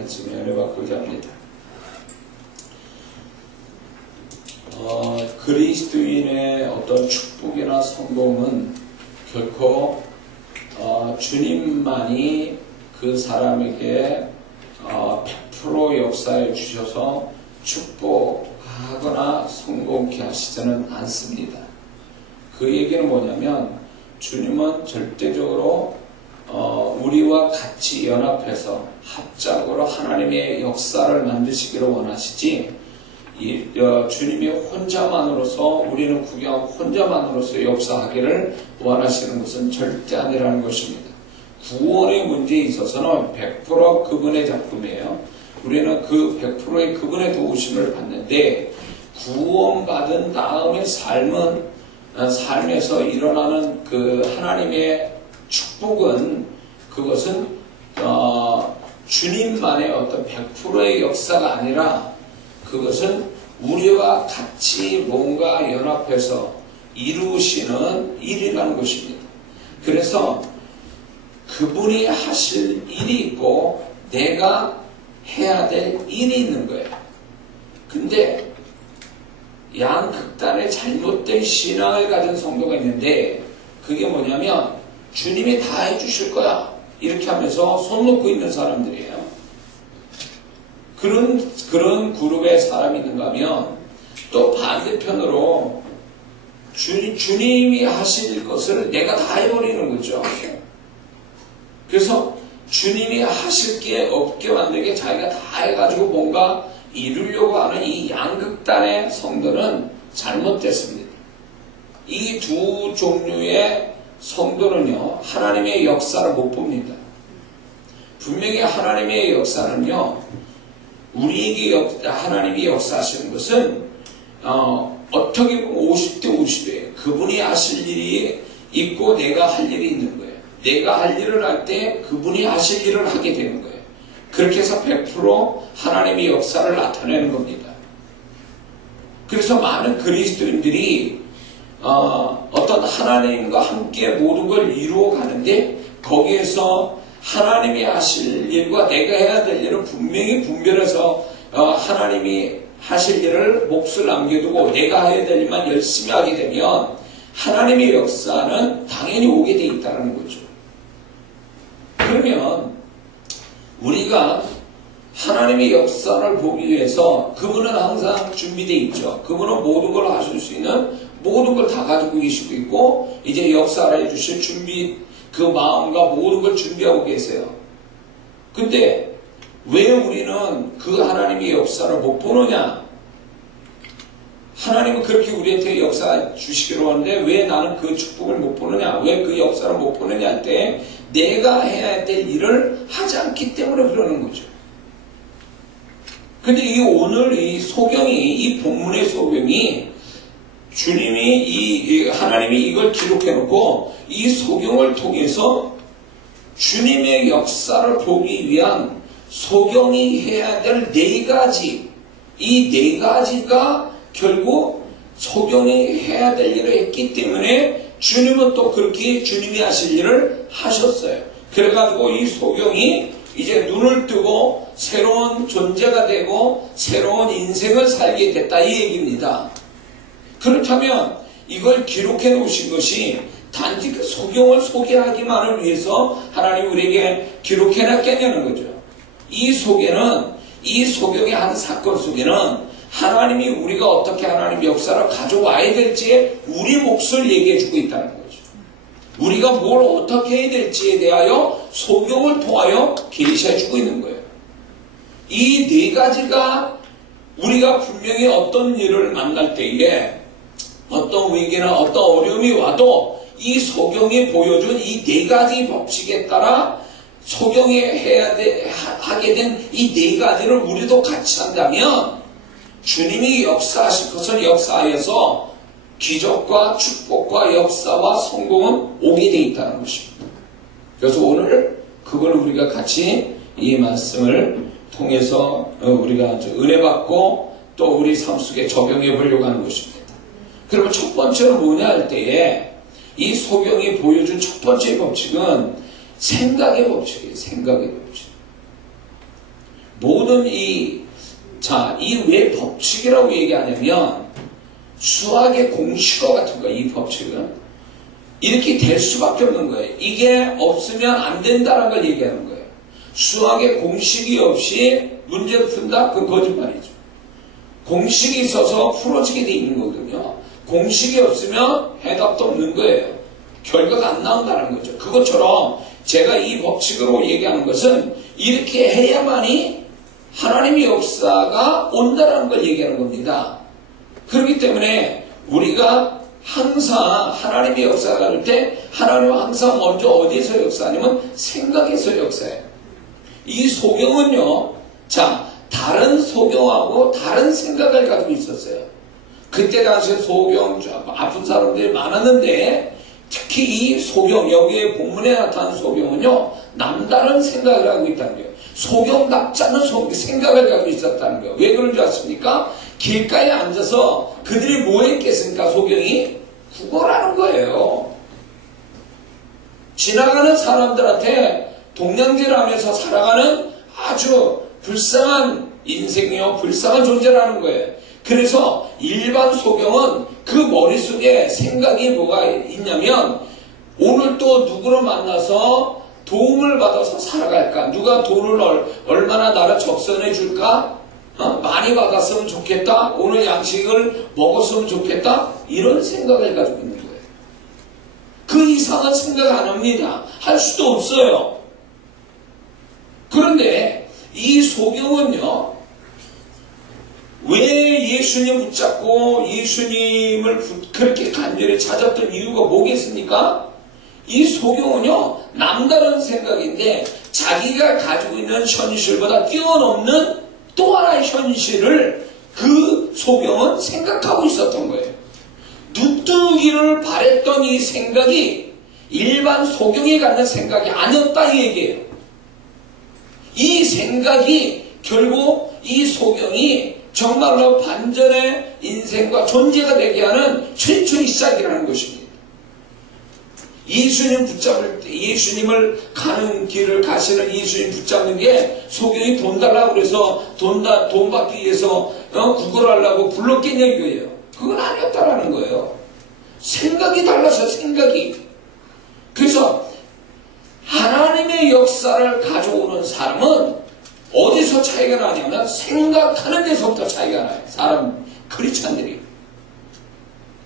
아침에 은혜 받고자 합니다. 그리스도인의 어떤 축복이나 성공은 결코 주님만이 그 사람에게 100% 역사해 주셔서 축복하거나 성공케 하시지는 않습니다. 그 얘기는 뭐냐면 주님은 절대적으로 우리와 같이 연합해서 합작으로 하나님의 역사를 만드시기를 원하시지, 주님이 혼자만으로서, 우리는 구경 혼자만으로서 역사하기를 원하시는 것은 절대 아니라는 것입니다. 구원의 문제에 있어서는 100% 그분의 작품이에요. 우리는 그 100%의 그분의 도우심을 받는데, 구원받은 다음의 삶에서 일어나는 그 하나님의 축복은, 그것은 주님만의 어떤 100%의 역사가 아니라 그것은 우리와 같이 뭔가 연합해서 이루시는 일이라는 것입니다. 그래서 그분이 하실 일이 있고 내가 해야 될 일이 있는 거예요. 근데 양극단의 잘못된 신앙을 가진 성도가 있는데, 그게 뭐냐면 주님이 다 해주실 거야 이렇게 하면서 손 놓고 있는 사람들이에요. 그런 그룹의 사람이 있는가 하면, 또 반대편으로 주님이 하실 것을 내가 다 해버리는 거죠. 그래서 주님이 하실 게 없게 만들게 자기가 다 해가지고 뭔가 이루려고 하는 이 양극단의 성도는 잘못됐습니다. 이 두 종류의 성도는요, 하나님의 역사를 못 봅니다. 분명히 하나님의 역사는요, 우리에게 하나님이 역사하시는 것은 어떻게 보면 50대 50이에요. 그분이 하실 일이 있고 내가 할 일이 있는 거예요. 내가 할 일을 할 때 그분이 하실 일을 하게 되는 거예요. 그렇게 해서 100% 하나님의 역사를 나타내는 겁니다. 그래서 많은 그리스도인들이 어떤 하나님과 함께 모든 걸 이루어 가는데, 거기에서 하나님이 하실 일과 내가 해야 될 일을 분명히 분별해서 하나님이 하실 일을 몫을 남겨두고 내가 해야 될 일만 열심히 하게 되면 하나님의 역사는 당연히 오게 돼 있다는 거죠. 그러면 우리가 하나님의 역사를 보기 위해서, 그분은 항상 준비되어 있죠. 그분은 모든 걸 하실 수 있는 모든 걸 다 가지고 계시고 있고, 이제 역사를 해주실 준비, 그 마음과 모든 걸 준비하고 계세요. 근데 왜 우리는 그 하나님의 역사를 못 보느냐? 하나님은 그렇게 우리한테 역사 주시기로 하는데 왜 나는 그 축복을 못 보느냐? 왜 그 역사를 못 보느냐 할 때, 내가 해야 될 일을 하지 않기 때문에 그러는 거죠. 근데 오늘 이 소경이, 이 본문의 소경이, 주님이 하나님이 이걸 기록해 놓고 이 소경을 통해서 주님의 역사를 보기 위한 소경이 해야 될 네 가지, 이 네 가지가 결국 소경이 해야 될 일을 했기 때문에 주님은 또 그렇게 주님이 하실 일을 하셨어요. 그래가지고 이 소경이 이제 눈을 뜨고 새로운 존재가 되고 새로운 인생을 살게 됐다, 이 얘기입니다. 그렇다면 이걸 기록해 놓으신 것이 단지 그 소경을 소개하기만을 위해서 하나님 우리에게 기록해 놨겠냐는 거죠. 이 소경의 한 사건 속에는 하나님이 우리가 어떻게 하나님의 역사를 가져와야 될지에 우리 몫을 얘기해 주고 있다는 거죠. 우리가 뭘 어떻게 해야 될지에 대하여 소경을 통하여 계시해 주고 있는 거예요. 이 네 가지가 우리가 분명히 어떤 일을 만날 때에, 어떤 위기나 어떤 어려움이 와도 이 소경이 보여준 이 네 가지 법칙에 따라 소경이 하게 된 이 네 가지를 우리도 같이 한다면 주님이 역사하실 것을 역사하여서 기적과 축복과 역사와 성공은 오게 되어 있다는 것입니다. 그래서 오늘 그걸 우리가 같이 이 말씀을 통해서 우리가 은혜 받고 또 우리 삶 속에 적용해 보려고 하는 것입니다. 그러면 첫 번째는 뭐냐 할 때에, 이 소경이 보여준 첫 번째 법칙은 생각의 법칙이에요. 생각의 법칙. 모든 이 왜 법칙이라고 얘기하냐면 수학의 공식어 같은 거예요. 이 법칙은 이렇게 될 수밖에 없는 거예요. 이게 없으면 안 된다는 걸 얘기하는 거예요. 수학의 공식이 없이 문제를 푼다? 그건 거짓말이죠. 공식이 있어서 풀어지게 돼 있는 거거든요. 공식이 없으면 해답도 없는 거예요. 결과가 안 나온다는 거죠. 그것처럼 제가 이 법칙으로 얘기하는 것은 이렇게 해야만이 하나님의 역사가 온다는 걸 얘기하는 겁니다. 그렇기 때문에 우리가 항상 하나님의 역사가 할 때 하나님은 항상 먼저 어디에서 역사하냐면 생각에서 역사해요. 이 소경은요, 다른 소경하고 다른 생각을 가지고 있었어요. 그때 당시에 소경, 아픈 사람들이 많았는데 특히 이 소경, 여기에 본문에 나타난 소경은요, 남다른 생각을 하고 있다는 거예요. 소경답지 않은 생각을 가지고 있었다는 거예요. 왜 그런 줄 아십니까? 길가에 앉아서 그들이 뭐 했겠습니까? 소경이 구걸하는 거예요. 지나가는 사람들한테 동냥질 하면서 살아가는 아주 불쌍한 인생이요, 불쌍한 존재라는 거예요. 그래서 일반 소경은 그 머릿속에 생각이 뭐가 있냐면 오늘 또 누구를 만나서 도움을 받아서 살아갈까? 누가 돈을 얼마나 나를 적선해 줄까? 많이 받았으면 좋겠다? 오늘 양식을 먹었으면 좋겠다? 이런 생각을 가지고 있는 거예요. 그 이상한 생각 안 합니다. 할 수도 없어요. 그런데 이 소경은요, 왜 예수님 붙잡고 예수님을 그렇게 간절히 찾았던 이유가 뭐겠습니까? 이 소경은요, 남다른 생각인데 자기가 가지고 있는 현실보다 뛰어넘는 또 하나의 현실을 그 소경은 생각하고 있었던 거예요. 눈뜨기를 바랬던 이 생각이 일반 소경이 갖는 생각이 아니었다 이 얘기예요. 이 생각이 결국 이 소경이 정말로 반전의 인생과 존재가 되게 하는 최초의 시작이라는 것입니다. 예수님 붙잡을 때, 예수님을 가는 길을 가시는 예수님 붙잡는 게 소경이 돈 달라고 그래서 돈 받기 위해서 구걸하려고 불렀겠냐 이거예요. 그건 아니었다라는 거예요. 생각이 달라서 생각이. 그래서 하나님의 역사를 가져오는 사람은 어디서 차이가 나냐면 생각하는 데서부터 차이가 나요. 사람, 크리스찬들이.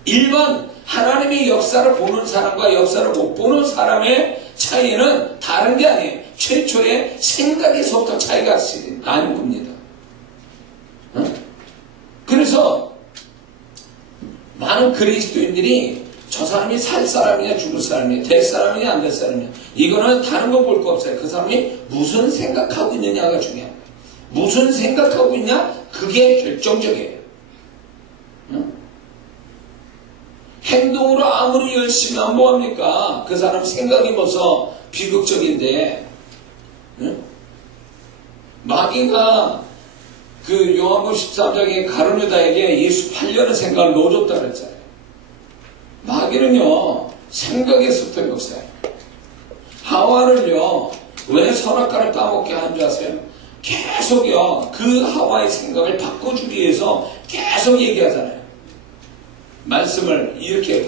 일반 하나님의 역사를 보는 사람과 역사를 못 보는 사람의 차이는 다른 게 아니에요. 최초의 생각에서부터 차이가 나는 겁니다. 그래서 많은 그리스도인들이 저 사람이 살 사람이냐 죽을 사람이냐 될 사람이냐 안 될 사람이냐 이거는 다른 거 볼 거 없어요. 그 사람이 무슨 생각하고 있느냐가 중요한 거예요. 무슨 생각하고 있냐 그게 결정적이에요. 행동으로 아무리 열심히 하면 뭐합니까? 그 사람 생각이 벌써 비극적인데 마귀가 그 요한복음 13장에 가룟유다에게 예수 8년의 생각을 넣어줬다 그랬잖아요. 마귀는요 생각에서부터 역사해요. 하와를요 왜 선악과를 따먹게 한 줄 아세요? 계속요 그 하와의 생각을 바꿔주기 위해서 계속 얘기하잖아요. 말씀을 이렇게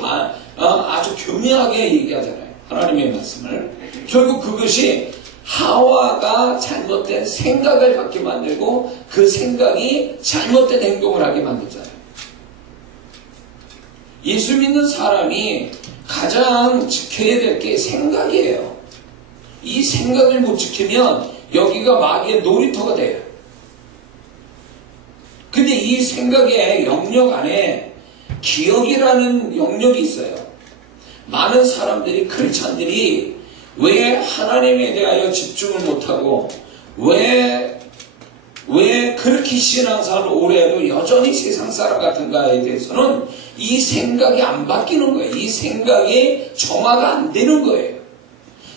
아주 교묘하게 얘기하잖아요. 하나님의 말씀을. 결국 그것이 하와가 잘못된 생각을 갖게 만들고 그 생각이 잘못된 행동을 하게 만들잖아요. 예수 믿는 사람이 가장 지켜야 될 게 생각이에요. 이 생각을 못 지키면 여기가 마귀의 놀이터가 돼요. 근데 이 생각의 영역 안에 기억이라는 영역이 있어요. 많은 사람들이 크리스찬들이 왜 하나님에 대하여 집중을 못하고 왜 그렇게 신앙생활을 오래 해도 여전히 세상 사람 같은가에 대해서는 이 생각이 안 바뀌는 거예요. 이 생각이 정화가 안 되는 거예요.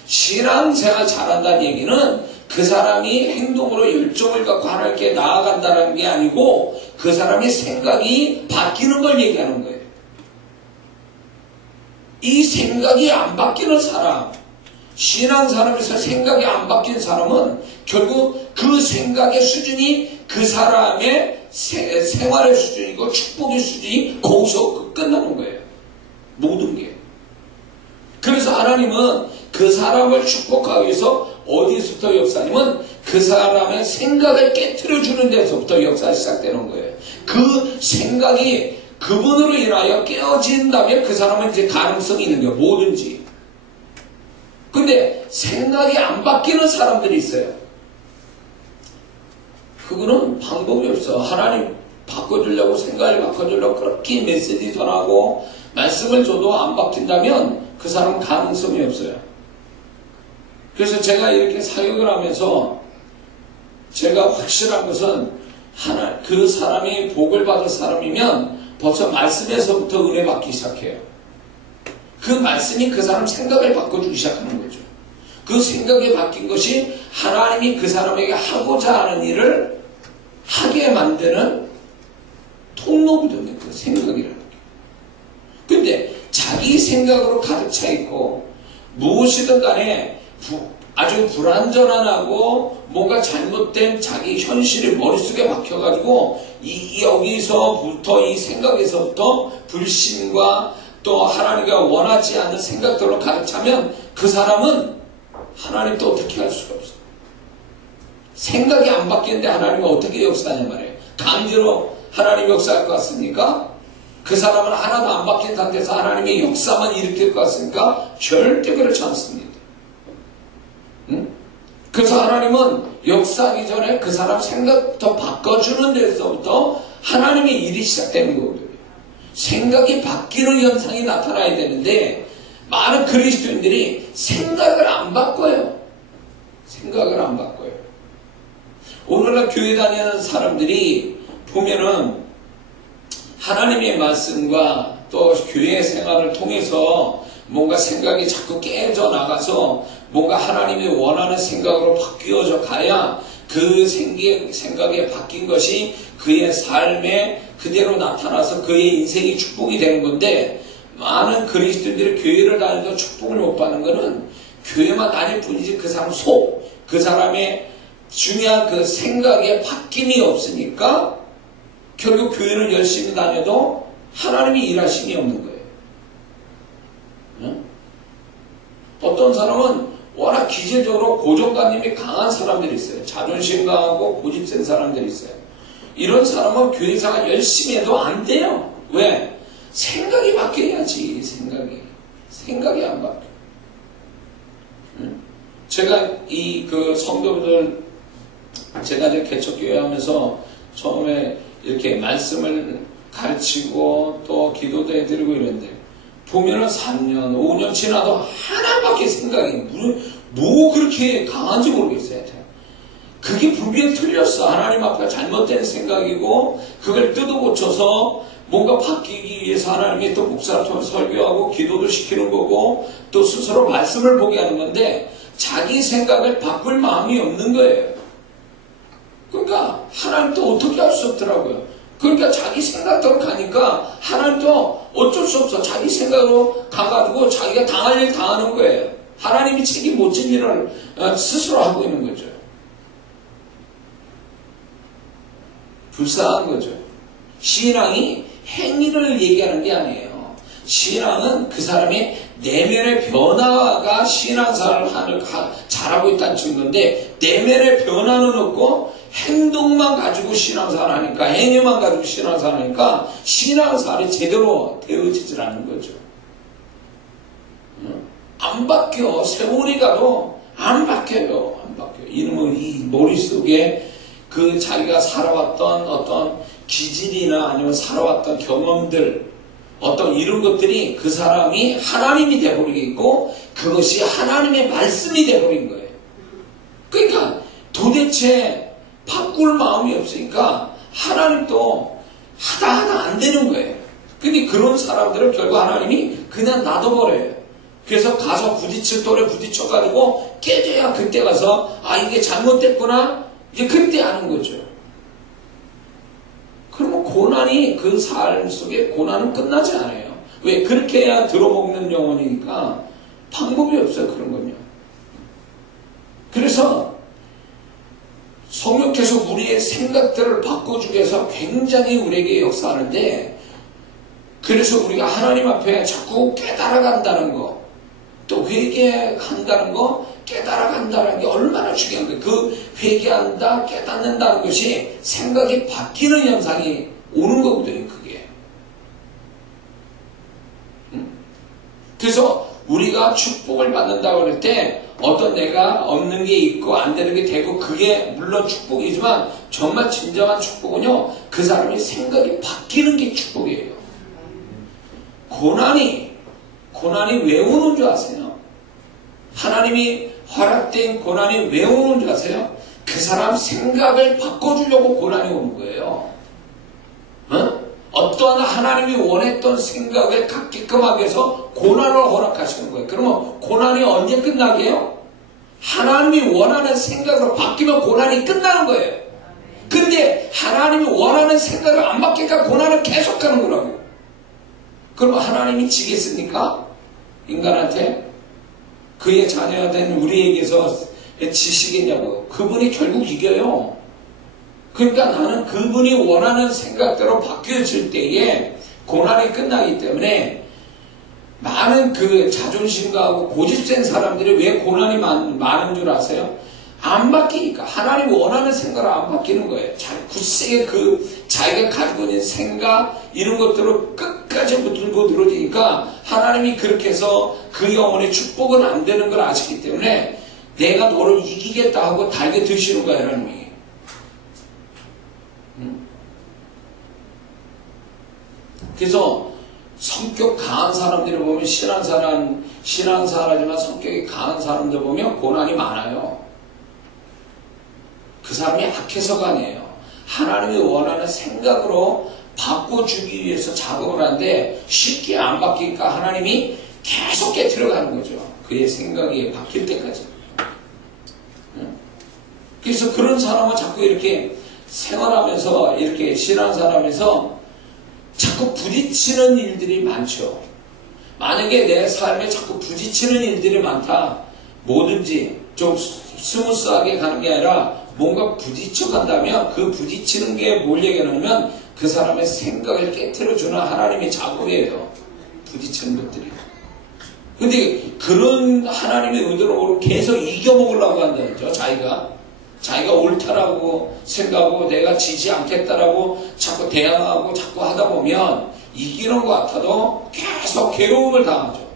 신앙생활 잘한다는 얘기는 그 사람이 행동으로 열정을 갖고 하나님께 나아간다는 게 아니고 그 사람의 생각이 바뀌는 걸 얘기하는 거예요. 이 생각이 안 바뀌는 사람, 신앙 사람에서 생각이 안 바뀐 사람은 결국 그 생각의 수준이 그 사람의 생활의 수준이고 축복의 수준이 거기서 끝나는 거예요. 모든 게. 그래서 하나님은 그 사람을 축복하기 위해서 어디서부터 역사하냐면 그 사람의 생각을 깨트려주는 데서부터 역사가 시작되는 거예요. 그 생각이 그분으로 인하여 깨어진다면 그 사람은 이제 가능성이 있는 거예요. 뭐든지. 근데 생각이 안 바뀌는 사람들이 있어요. 그거는 방법이 없어. 하나님 바꿔주려고, 생각을 바꿔주려고 그렇게 메시지 전하고 말씀을 줘도 안 바뀐다면 그 사람은 가능성이 없어요. 그래서 제가 이렇게 사역을 하면서 제가 확실한 것은 그 사람이 복을 받을 사람이면 벌써 말씀에서부터 은혜 받기 시작해요. 그 말씀이 그 사람 생각을 바꿔주기 시작하는 거죠. 그 생각이 바뀐 것이 하나님이 그 사람에게 하고자 하는 일을 하게 만드는 통로거든요. 그 생각이라는 게. 근데 자기 생각으로 가득 차 있고 무엇이든 간에 아주 불완전하고 뭔가 잘못된 자기 현실이 머릿속에 박혀가지고 여기서부터 이 생각에서부터 불신과 또 하나님과 원하지 않는 생각들로 가득 차면 그 사람은 하나님 또 어떻게 할 수가 없어. 생각이 안 바뀌는데 하나님은 어떻게 역사하냐 말이에요. 강제로 하나님 역사할 것 같습니까? 그 사람은 하나도 안 바뀐 상태에서 하나님의 역사만 일으킬 것 같습니까? 절대 그렇지 않습니다. 그래서 하나님은 역사하기 전에 그 사람 생각부터 바꿔주는 데서부터 하나님의 일이 시작되는 거거든요. 생각이 바뀌는 현상이 나타나야 되는데 많은 그리스도인들이 생각을 안 바꿔요. 생각을 안 바꿔요. 오늘날 교회 다니는 사람들이 보면은 하나님의 말씀과 또 교회 생활을 통해서 뭔가 생각이 자꾸 깨져 나가서 뭔가 하나님이 원하는 생각으로 바뀌어져 가야 그 생각에 바뀐 것이 그의 삶에 그대로 나타나서 그의 인생이 축복이 되는 건데 많은 그리스도인들이 교회를 다니면서 축복을 못 받는 것은 교회만 다닐 뿐이지 그 사람 그 사람의 중요한 그 생각에 바뀜이 없으니까 결국 교회를 열심히 다녀도 하나님이 일하심이 없는 거예요. 응? 어떤 사람은 워낙 기질적으로 고정관념이 강한 사람들이 있어요. 자존심 강하고 고집 센 사람들이 있어요. 이런 사람은 교회생활 열심히 해도 안 돼요. 왜? 생각이 바뀌어야지. 생각이 안 바뀌어. 응? 제가 그 성도들 제가 이제 개척교회 하면서 처음에 이렇게 말씀을 가르치고 또 기도도 해드리고 이랬는데 보면은 3년, 5년 지나도 하나밖에 생각이 뭐 그렇게 강한지 모르겠어요. 그게 분명히 틀렸어. 하나님 앞에 잘못된 생각이고 그걸 뜯어고쳐서 뭔가 바뀌기 위해서 하나님이 또 목사를 통해서 설교하고 기도도 시키는 거고 또 스스로 말씀을 보게 하는 건데 자기 생각을 바꿀 마음이 없는 거예요. 그러니까 하나님도 어떻게 할 수 없더라고요. 그러니까 자기 생각대로 가니까 하나님도 어쩔 수 없어. 자기 생각으로 가가지고 자기가 당할 일 당하는 거예요. 하나님이 책임 못 진 일을 스스로 하고 있는 거죠. 불쌍한 거죠. 신앙이 행위를 얘기하는 게 아니에요. 신앙은 그 사람의 내면의 변화가 신앙생활을 잘하고 있다는 증거인데 내면의 변화는 없고 행동만 가지고 신앙생활 하니까 행위만 가지고 신앙생활 하니까 신앙생활이 제대로 되어지질 않는 거죠. 안 바뀌어. 세월이 가도 안 바뀌어요. 안 바뀌어요. 이놈의 이 머릿속에 그 자기가 살아왔던 어떤 기질이나 아니면 살아왔던 경험들 어떤 이런 것들이 그 사람이 하나님이 돼버리겠고 그것이 하나님의 말씀이 돼버린 거예요. 그러니까 도대체 바꿀 마음이 없으니까 하나님도 하다 안 되는 거예요. 근데 그런 사람들은 결국 하나님이 그냥 놔둬버려요. 그래서 가서 부딪힐 돌에 부딪혀가지고 깨져야 그때 가서 아 이게 잘못됐구나 이제 그때 아는 거죠. 그러면 고난이 그 삶 속에 고난은 끝나지 않아요. 왜? 그렇게 해야 들어먹는 영혼이니까 방법이 없어요. 그런 건요. 그래서 우리의 생각들을 바꿔주기 위해서 굉장히 우리에게 역사하는데, 그래서 우리가 하나님 앞에 자꾸 깨달아간다는 거, 또 회개한다는 거, 깨달아간다는 게 얼마나 중요한 거예요. 그 회개한다, 깨닫는다는 것이 생각이 바뀌는 현상이 오는 거거든요, 그게. 그래서 우리가 축복을 받는다고 그럴 때 어떤 내가 없는 게 있고 안 되는 게 되고, 그게 물론 축복이지만 정말 진정한 축복은요, 그 사람이 생각이 바뀌는 게 축복이에요. 고난이 왜 오는 줄 아세요? 하나님이 허락된 고난이 왜 오는 줄 아세요? 그 사람 생각을 바꿔주려고 고난이 오는 거예요. 어떠한 하나님이 원했던 생각을 갖게끔 하기 위해서 고난을 허락하시는 거예요. 그러면 고난이 언제 끝나게요? 하나님이 원하는 생각으로 바뀌면 고난이 끝나는 거예요. 근데 하나님이 원하는 생각을 안 바뀌니까 고난을 계속하는 거라고요. 그럼 하나님이 지겠습니까? 인간한테? 그의 자녀가 된 우리에게서 지시겠냐고. 그분이 결국 이겨요. 그러니까 나는 그분이 원하는 생각대로 바뀌어질 때에 고난이 끝나기 때문에, 많은 그 자존심과 고집센 사람들이 왜 고난이 많은 줄 아세요? 안 바뀌니까. 하나님이 원하는 생각을 안 바뀌는 거예요. 굳세게 자기가 가지고 있는 생각, 이런 것들을 끝까지 붙들고 늘어지니까, 하나님이 그렇게 해서 그 영혼의 축복은 안 되는 걸 아시기 때문에 내가 너를 이기겠다 하고 달게 드시는 거예요, 하나님이. 그래서 성격 강한 사람들을 보면, 신앙사라지만 성격이 강한 사람들 보면 고난이 많아요. 그 사람이 악해서가 아니에요. 하나님이 원하는 생각으로 바꿔주기 위해서 작업을 하는데 쉽게 안 바뀌니까 하나님이 계속 깨트려가는 거죠. 그의 생각이 바뀔 때까지. 그래서 그런 사람은 자꾸 이렇게 생활하면서, 이렇게 신앙사람에서 자꾸 부딪히는 일들이 많죠. 만약에 내 삶에 자꾸 부딪히는 일들이 많다, 뭐든지 좀 스무스하게 가는 게 아니라 뭔가 부딪혀 간다면, 그 부딪히는 게 뭘 얘기하냐면 그 사람의 생각을 깨트려주는 하나님의 작업이에요. 부딪히는 것들이. 근데 그런 하나님의 의도로 계속 이겨먹으려고 한다는 거죠. 자기가 옳다라고 생각하고 내가 지지 않겠다라고 자꾸 대항하고 자꾸 하다 보면 이기는 것 같아도 계속 괴로움을 당하죠.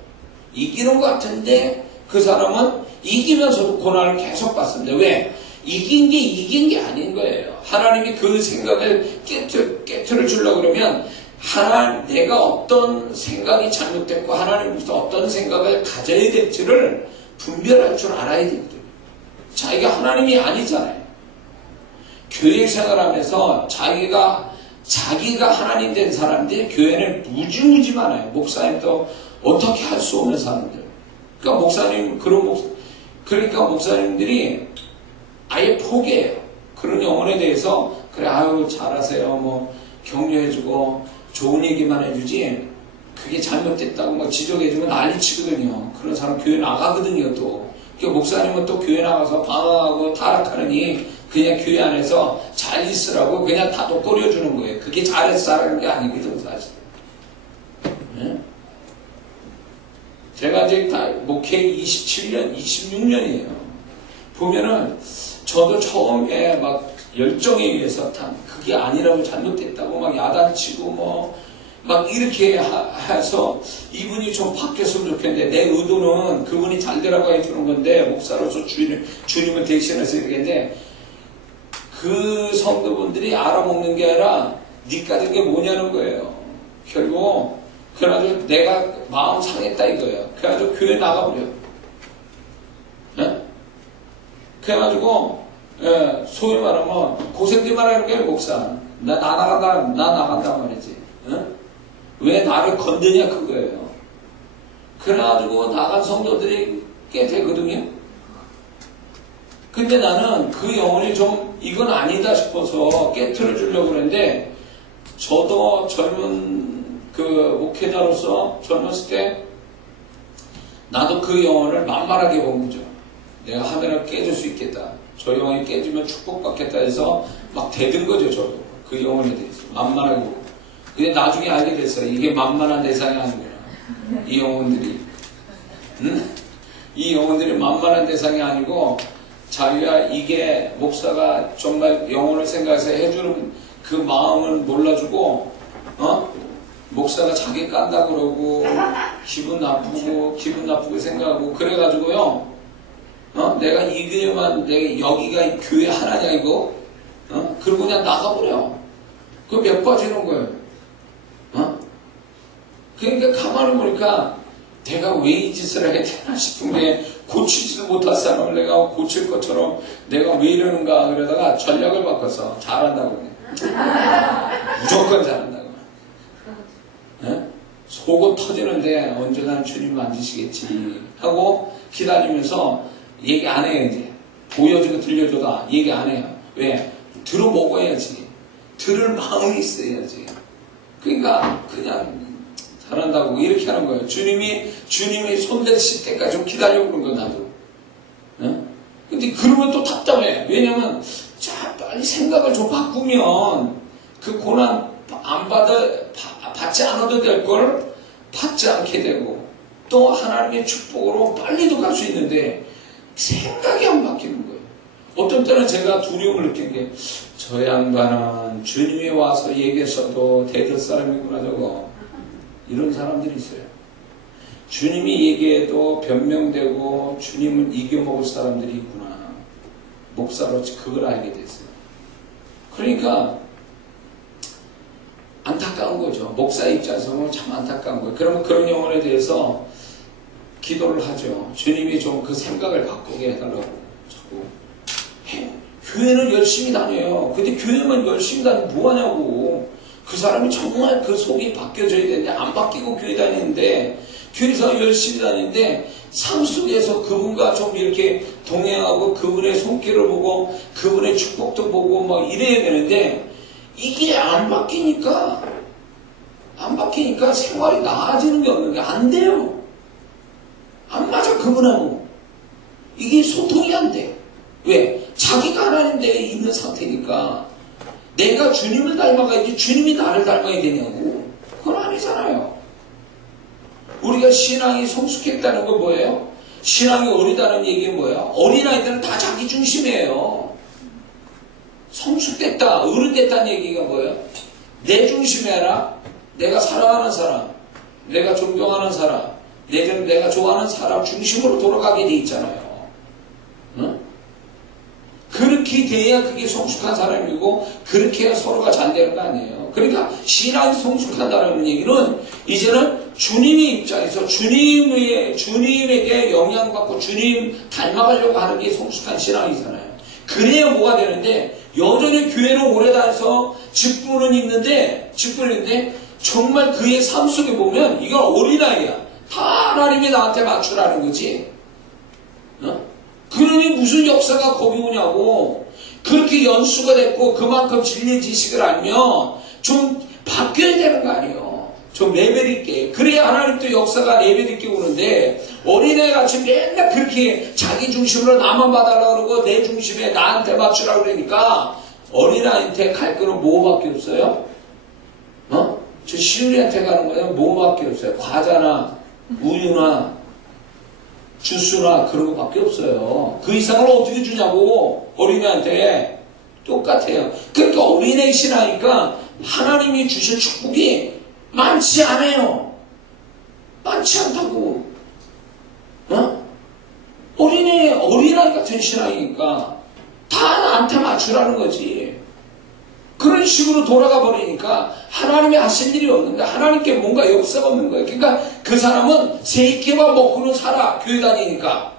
이기는 것 같은데 그 사람은 이기면서도 고난을 계속 받습니다. 왜? 이긴 게 아닌 거예요. 하나님이 그 생각을 깨트려 주려고 그러면, 내가 어떤 생각이 잘못됐고 하나님부터 어떤 생각을 가져야 될지를 분별할 줄 알아야 되거든요. 자기가 하나님이 아니잖아요. 교회 생활하면서 자기가 하나님 된 사람들이 교회는 무지무지 많아요. 목사님도 어떻게 할 수 없는 사람들. 그러니까 목사님들이 아예 포기해요. 그런 영혼에 대해서, 그래, 아유, 잘하세요. 뭐, 격려해주고, 좋은 얘기만 해주지, 그게 잘못됐다고 막 지적해주면 난리 치거든요. 그런 사람 교회 나가거든요, 또. 그러니까 목사님은 또 교회 나가서 방황하고 타락하느니, 그냥 교회 안에서 잘 있으라고 그냥 다독 끓여주는 거예요. 그게 잘했어라는 게 아니거든, 사실. 네? 제가 이제 목회 27년, 26년이에요. 보면은, 저도 처음에 막 열정에 의해서 그게 아니라고 잘못됐다고 막 야단치고 막 이렇게 해서 이분이 좀 바뀌었으면 좋겠는데, 내 의도는 그분이 잘 되라고 해주는 건데, 목사로서 주님을 대신해서 얘기했는데, 그 성도분들이 알아먹는 게 아니라 니 가진 게 뭐냐는 거예요. 결국 그래가지고 내가 마음 상했다 이거예요. 그래가지고 교회 나가버려. 네? 그래가지고 소위 말하면 고생들만 하는 게 목사. 나 나간다 말이지. 왜 나를 건드냐 그거예요. 그래가지고 나간 성도들이 꽤 되거든요. 근데 나는 그 영혼이 좀 이건 아니다 싶어서 깨트려 주려고 그랬는데, 저도 젊은 그 목회자로서 젊었을 때 나도 그 영혼을 만만하게 본 거죠. 내가 하면은 깨질 수 있겠다. 저 영혼이 깨지면 축복받겠다 해서 막 대든 거죠, 저도. 그 영혼에 대해서. 만만하고. 근데 나중에 알게 됐어요. 이게 만만한 대상이 아니구나. 이 영혼들이. 응? 이 영혼들이 만만한 대상이 아니고, 자기가 이게 목사가 정말 영혼을 생각해서 해주는 그 마음을 몰라주고, 목사가 자기 깐다 그러고, 기분 나쁘게 생각하고, 그래가지고요, 내가 이거만, 내가 여기가 교회 하나냐, 이거? 그리고 그냥 나가버려. 그거 몇 빠지는 거예요. 그러니까 가만히 보니까, 내가 왜 이 짓을 해야 되나 싶은 게, 고치지도 못할 사람을 내가 고칠 것처럼 내가 왜 이러는가, 그러다가 전략을 바꿔서 잘한다고. 무조건 잘한다고. 속옷 터지는데 언젠가는 주님 만지시겠지 하고 기다리면서 얘기 안 해요. 이제 보여주고 들려줘도 얘기 안 해요. 왜? 들어 먹어야지. 들을 마음이 있어야지. 그러니까 그냥 잘한다고 이렇게 하는 거예요. 주님이 손대실 때까지 좀 기다려 보는 거예요. 나도. 근데 그러면 또 답답해. 왜냐면 자 빨리 생각을 좀 바꾸면 그 고난 받지 않아도 될 걸 받지 않게 되고, 또 하나님의 축복으로 빨리도 갈 수 있는데 생각이 안 바뀌는 거예요. 어떤 때는 제가 두려움을 느낀 게, 저 양반은 주님이 와서 얘기하셔도 대들 사람이구나, 저거. 이런 사람들이 있어요. 주님이 얘기해도 변명되고 주님은 이겨먹을 사람들이 있구나. 목사로서 그걸 알게 됐어요. 그러니까 안타까운 거죠. 목사 입장에서는 참 안타까운 거예요. 그러면 그런 영혼에 대해서 기도를 하죠. 주님이 좀 그 생각을 바꾸게 해달라고. 자꾸 교회는 열심히 다녀요. 근데 교회만 열심히 다니면 뭐하냐고. 그 사람이 정말 그 속이 바뀌어져야 되는데 안 바뀌고 교회 다니는데, 교회에서 열심히 다니는데 삶 속에서 그분과 좀 이렇게 동행하고 그분의 손길을 보고 그분의 축복도 보고 막 이래야 되는데, 이게 안 바뀌니까 생활이 나아지는 게 없는 게 안 돼요. 안 맞아, 그분하고. 이게 소통이 안 돼. 왜? 자기가 하나님 데에 있는 상태니까. 내가 주님을 닮아가야지 주님이 나를 닮아야 되냐고. 그건 아니잖아요. 우리가 신앙이 성숙했다는 건 뭐예요? 신앙이 어리다는 얘기는 뭐예요? 어린아이들은 다 자기 중심이에요. 성숙됐다, 어른됐다는 얘기가 뭐예요? 내 중심이 아니라 내가 사랑하는 사람, 내가 존경하는 사람, 내가 좋아하는 사람 중심으로 돌아가게 돼 있잖아요. 응? 그렇게 돼야 그게 성숙한 사람이고, 그렇게 해야 서로가 잘 되는 거 아니에요. 그러니까 신앙이 성숙한다는 얘기는 이제는 주님의 입장에서 주님에게 영향받고 주님 닮아가려고 하는 게 성숙한 신앙이잖아요. 그래야 뭐가 되는데, 여전히 교회를 오래 다녀서 직분은 있는데 정말 그의 삶 속에 보면 이건 어린아이야. 다 하나님이 나한테 맞추라는 거지. 그러니 무슨 역사가 거기 오냐고. 그렇게 연수가 됐고 그만큼 진리 지식을 알면 좀 바뀌어야 되는 거 아니에요. 좀 레벨 있게. 그래야 하나님 또 역사가 레벨 있게 오는데, 어린애같이 맨날 그렇게 자기 중심으로 나만 봐달라고 그러고 내 중심에 나한테 맞추라고 그러니까 어린아이한테 갈 거는 뭐밖에 없어요? 저 시우리한테 가는 거는 뭐밖에 없어요? 과자나 우유나 주스나 그런 거밖에 없어요. 그 이상을 어떻게 주냐고. 어린애한테 똑같아요. 그러니까 어린애 신하니까 하나님이 주실 축복이 많지 않아요. 많지 않다고. 어린아이 같은 신앙이니까 다 나한테 맞추라는 거지. 그런 식으로 돌아가 버리니까 하나님이 하실 일이 없는데, 하나님께 뭔가 역사가 없는 거예요. 그러니까 그 사람은 세 끼만 먹고는 살아. 교회 다니니까.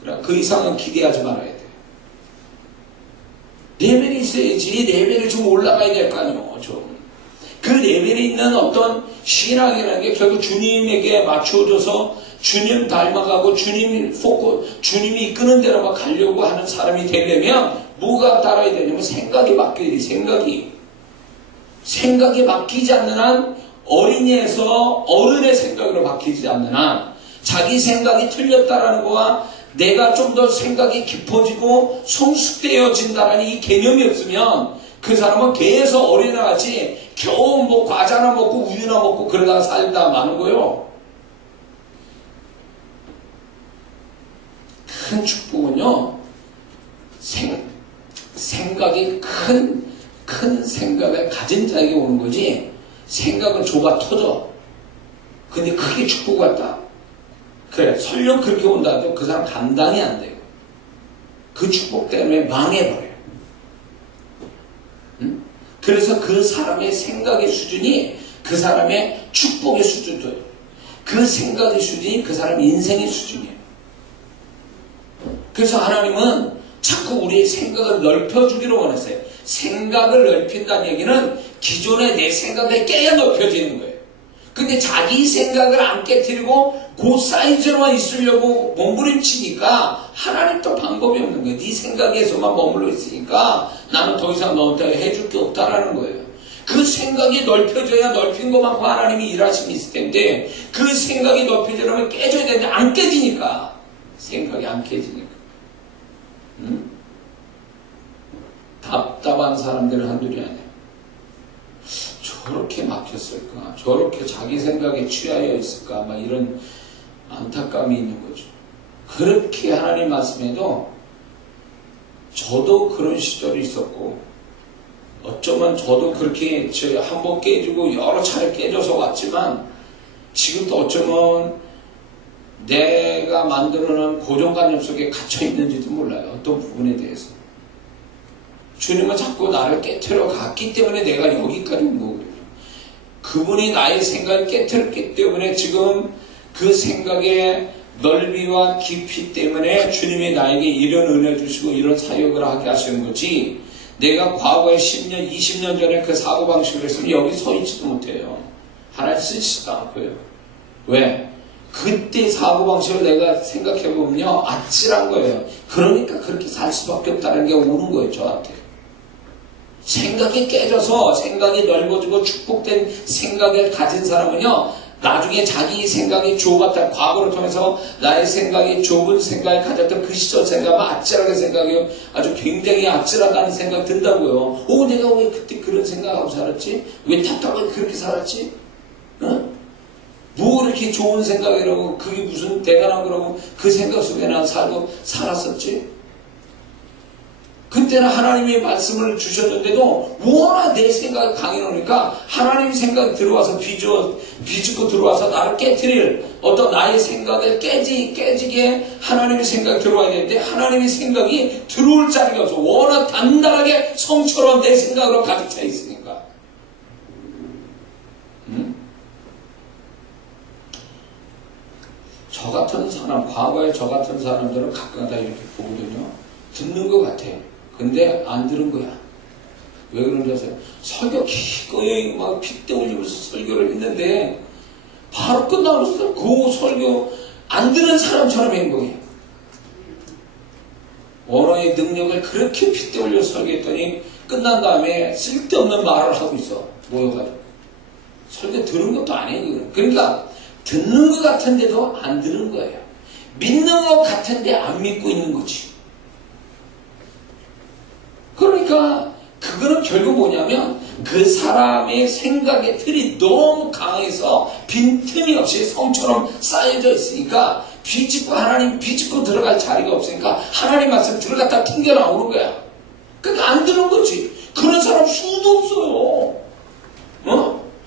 그래, 그 이상은 기대하지 말아야 돼. 레벨이 있어야지. 레벨이 좀 올라가야 될 거 아니에요. 좀. 그 레벨에 있는 어떤 신앙이라는 게 결국 주님에게 맞춰줘서 주님 닮아가고 주님이 이끄는 대로만 가려고 하는 사람이 되려면 뭐가 따라야 되냐면 생각이 바뀌어야 돼. 생각이 바뀌지 않는 한, 어린이에서 어른의 생각으로 바뀌지 않는 한, 자기 생각이 틀렸다라는 거와 내가 좀 더 생각이 깊어지고 성숙되어진다는 이 개념이 없으면 그 사람은 계속 어린아이같이 겨우 뭐 과자나 먹고 우유나 먹고 그러다가 살다 마는 거예요. 큰 축복은요, 생각이 큰 생각을 가진 자에게 오는 거지, 생각은 좁아 터져. 근데 그게 축복 같다? 그래, 설령 그렇게 온다 해도 그 사람 감당이 안 돼요. 그 축복 때문에 망해버려요. 응? 그래서 그 사람의 생각의 수준이 그 사람의 축복의 수준이에요. 그 생각의 수준이 그 사람 인생의 수준이에요. 그래서 하나님은 자꾸 우리의 생각을 넓혀주기로 원했어요. 생각을 넓힌다는 얘기는 기존의 내 생각에 깨어 넓혀지는 거예요. 근데 자기 생각을 안 깨트리고 그 사이즈로만 있으려고 몸부림치니까 하나님 또 방법이 없는 거예요. 네 생각에서만 머물러 있으니까 나는 더 이상 너한테 해줄 게 없다라는 거예요. 그 생각이 넓혀져야 넓힌 것만큼 하나님이 일하심이 있을 텐데 그 생각이 넓혀지려면 깨져야 되는데 안 깨지니까. 생각이 안 깨지니까. 응? 답답한 사람들은 한둘이 아니야. 저렇게 막혔을까? 저렇게 자기 생각에 취하여 있을까? 막 이런 안타까움이 있는 거죠. 그렇게 하나님 말씀에도 저도 그런 시절이 있었고 어쩌면 저도 그렇게 한번 깨지고 여러 차례 깨져서 왔지만 지금도 어쩌면 내가 만들어놓은 고정관념 속에 갇혀있는지도 몰라요. 어떤 부분에 대해서. 주님은 자꾸 나를 깨트려 갔기 때문에 내가 여기까지 온 거거든요. 그분이 나의 생각을 깨트렸기 때문에 지금 그 생각의 넓이와 깊이 때문에 주님이 나에게 이런 은혜 주시고 이런 사역을 하게 하시는 거지, 내가 과거에 10년, 20년 전에 그 사고방식을 했으면 여기 서 있지도 못해요. 하나님 쓰지도 않고요. 왜? 그때 사고방식을 내가 생각해보면요, 아찔한 거예요. 그러니까 그렇게 살 수밖에 없다는 게 오는 거예요, 저한테. 생각이 깨져서 생각이 넓어지고 축복된 생각을 가진 사람은요, 나중에 자기 생각이 좁았다, 과거를 통해서 나의 생각이 좁은 생각을 가졌던 그 시절 생각은 아찔하게 생각해요. 아주 굉장히 아찔하다는 생각 든다고요. 오, 내가 왜 그때 그런 생각하고 살았지? 왜 답답하게 그렇게 살았지? 어? 뭐 이렇게 좋은 생각이라고, 그게 무슨 대단한 거라고 그 생각 속에 난 살고 살았었지? 그때는 하나님의 말씀을 주셨는데도 워낙 내 생각이 강해놓으니까 하나님의 생각이 들어와서 비집고 들어와서 나를 깨트릴 어떤 나의 생각을 깨지게 하나님의 생각이 들어와야 되는데 하나님의 생각이 들어올 자리가 없어. 워낙 단단하게 성처럼 내 생각으로 가득 차 있으니까. 저 같은 사람, 과거에 저 같은 사람들은 가끔가다 이렇게 보거든요. 듣는 것 같아. 근데 안 들은 거야. 왜 그런지 아세요? 설교 기꺼이 막 핏대 올리면서 설교를 했는데 바로 끝나고 나서 그 설교 안 들은 사람처럼 행동해. 언어의 능력을 그렇게 핏대 올려서 설교했더니 끝난 다음에 쓸데없는 말을 하고 있어. 모여가지고. 설교 들은 것도 아니에요. 그러니까 듣는 것 같은데도 안 들은 거예요. 믿는 것 같은데 안 믿고 있는 거지. 그러니까 그거는 결국 뭐냐면 그 사람의 생각의 틀이 너무 강해서 빈틈이 없이 성처럼 쌓여져 있으니까 하나님 비집고 들어갈 자리가 없으니까 하나님 말씀 들어갔다 튕겨 나오는 거야. 그러니까 안 들은 거지. 그런 사람 수도 없어요.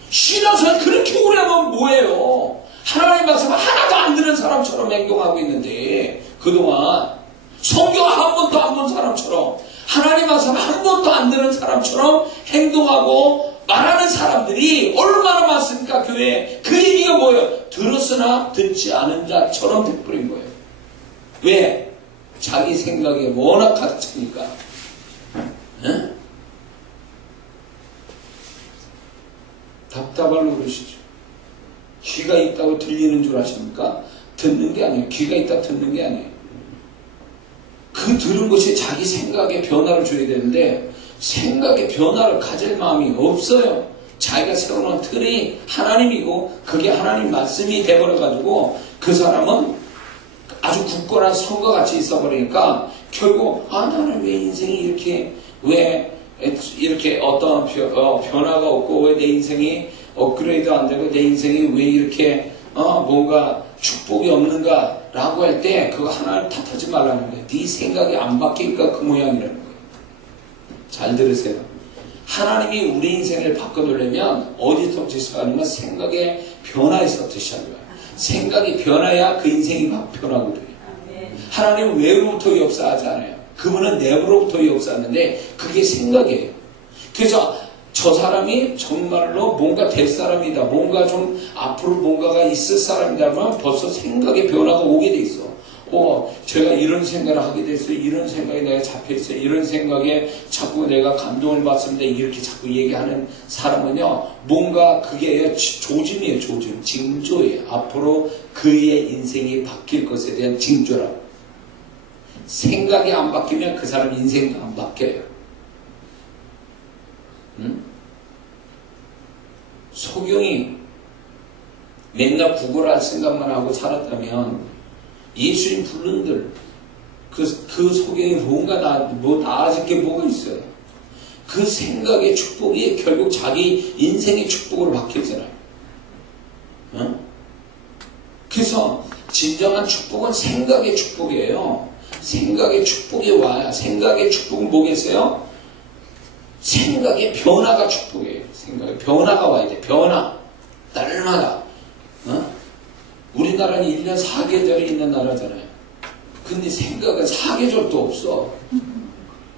신앙생활 그렇게 오래 하면 뭐예요? 하나님 말씀 하나도 안 들은 사람처럼 행동하고 있는데 그동안 성경 한 번도 안 본 사람처럼 하나님 말씀 한 번도 안 들은 사람처럼 행동하고 말하는 사람들이 얼마나 많습니까? 교회에. 그 얘기가 뭐예요? 들었으나 듣지 않은 자처럼 돼버린 거예요. 왜? 자기 생각에 워낙 가득 차니까. 네? 답답하려고 그러시죠. 귀가 있다고 들리는 줄 아십니까? 듣는 게 아니에요. 귀가 있다 듣는 게 아니에요. 그 들은 것이 자기 생각에 변화를 줘야 되는데 생각에 변화를 가질 마음이 없어요. 자기가 세워놓은 틀이 하나님이고 그게 하나님 말씀이 돼버려가지고 그 사람은 아주 굳건한 성과 같이 있어버리니까 결국 나는 왜 인생이 이렇게 왜 이렇게 어떤 변화가 없고 왜 내 인생이 업그레이드 안 되고 내 인생이 왜 이렇게 뭔가 축복이 없는가 라고 할 때 그거 하나를 탓하지 말라는 거예요. 네 생각이 안 바뀌니까 그 모양이라는 거예요. 잘 들으세요. 하나님이 우리 인생을 바꿔놓으려면 어디서부터 시작하냐면 생각의 변화에서부터 시작해요. 생각이 변해야 그 인생이 변하거든요. 하나님은 외로부터 역사하지 않아요. 그분은 내부로부터 역사하는데 그게 생각이에요. 그래서 저 사람이 정말로 뭔가 될 사람이다. 뭔가 좀 앞으로 뭔가가 있을 사람이다 하면 벌써 생각의 변화가 오게 돼 있어. 제가 이런 생각을 하게 됐어요. 이런 생각에 내가 잡혀있어요. 이런 생각에 자꾸 내가 감동을 받습니다. 이렇게 자꾸 얘기하는 사람은요, 뭔가 그게 조짐이에요. 조짐. 징조예요. 앞으로 그의 인생이 바뀔 것에 대한 징조라고. 생각이 안 바뀌면 그 사람 인생도 안 바뀌어요. 소경이 맨날 구걸할 생각만 하고 살았다면 예수님 부른들 그 소경이 뭔가 나아질 게 뭐가 있어요. 그 생각의 축복이 결국 자기 인생의 축복으로 바뀌잖아요. 그래서 진정한 축복은 생각의 축복이에요. 생각의 축복이 와야. 생각의 축복은 뭐겠어요? 생각의 변화가 축복이에요. 생각의 변화가 와야 돼. 변화. 날마다. 우리나라는 1년 4계절이 있는 나라잖아요. 근데 생각은 4계절도 없어.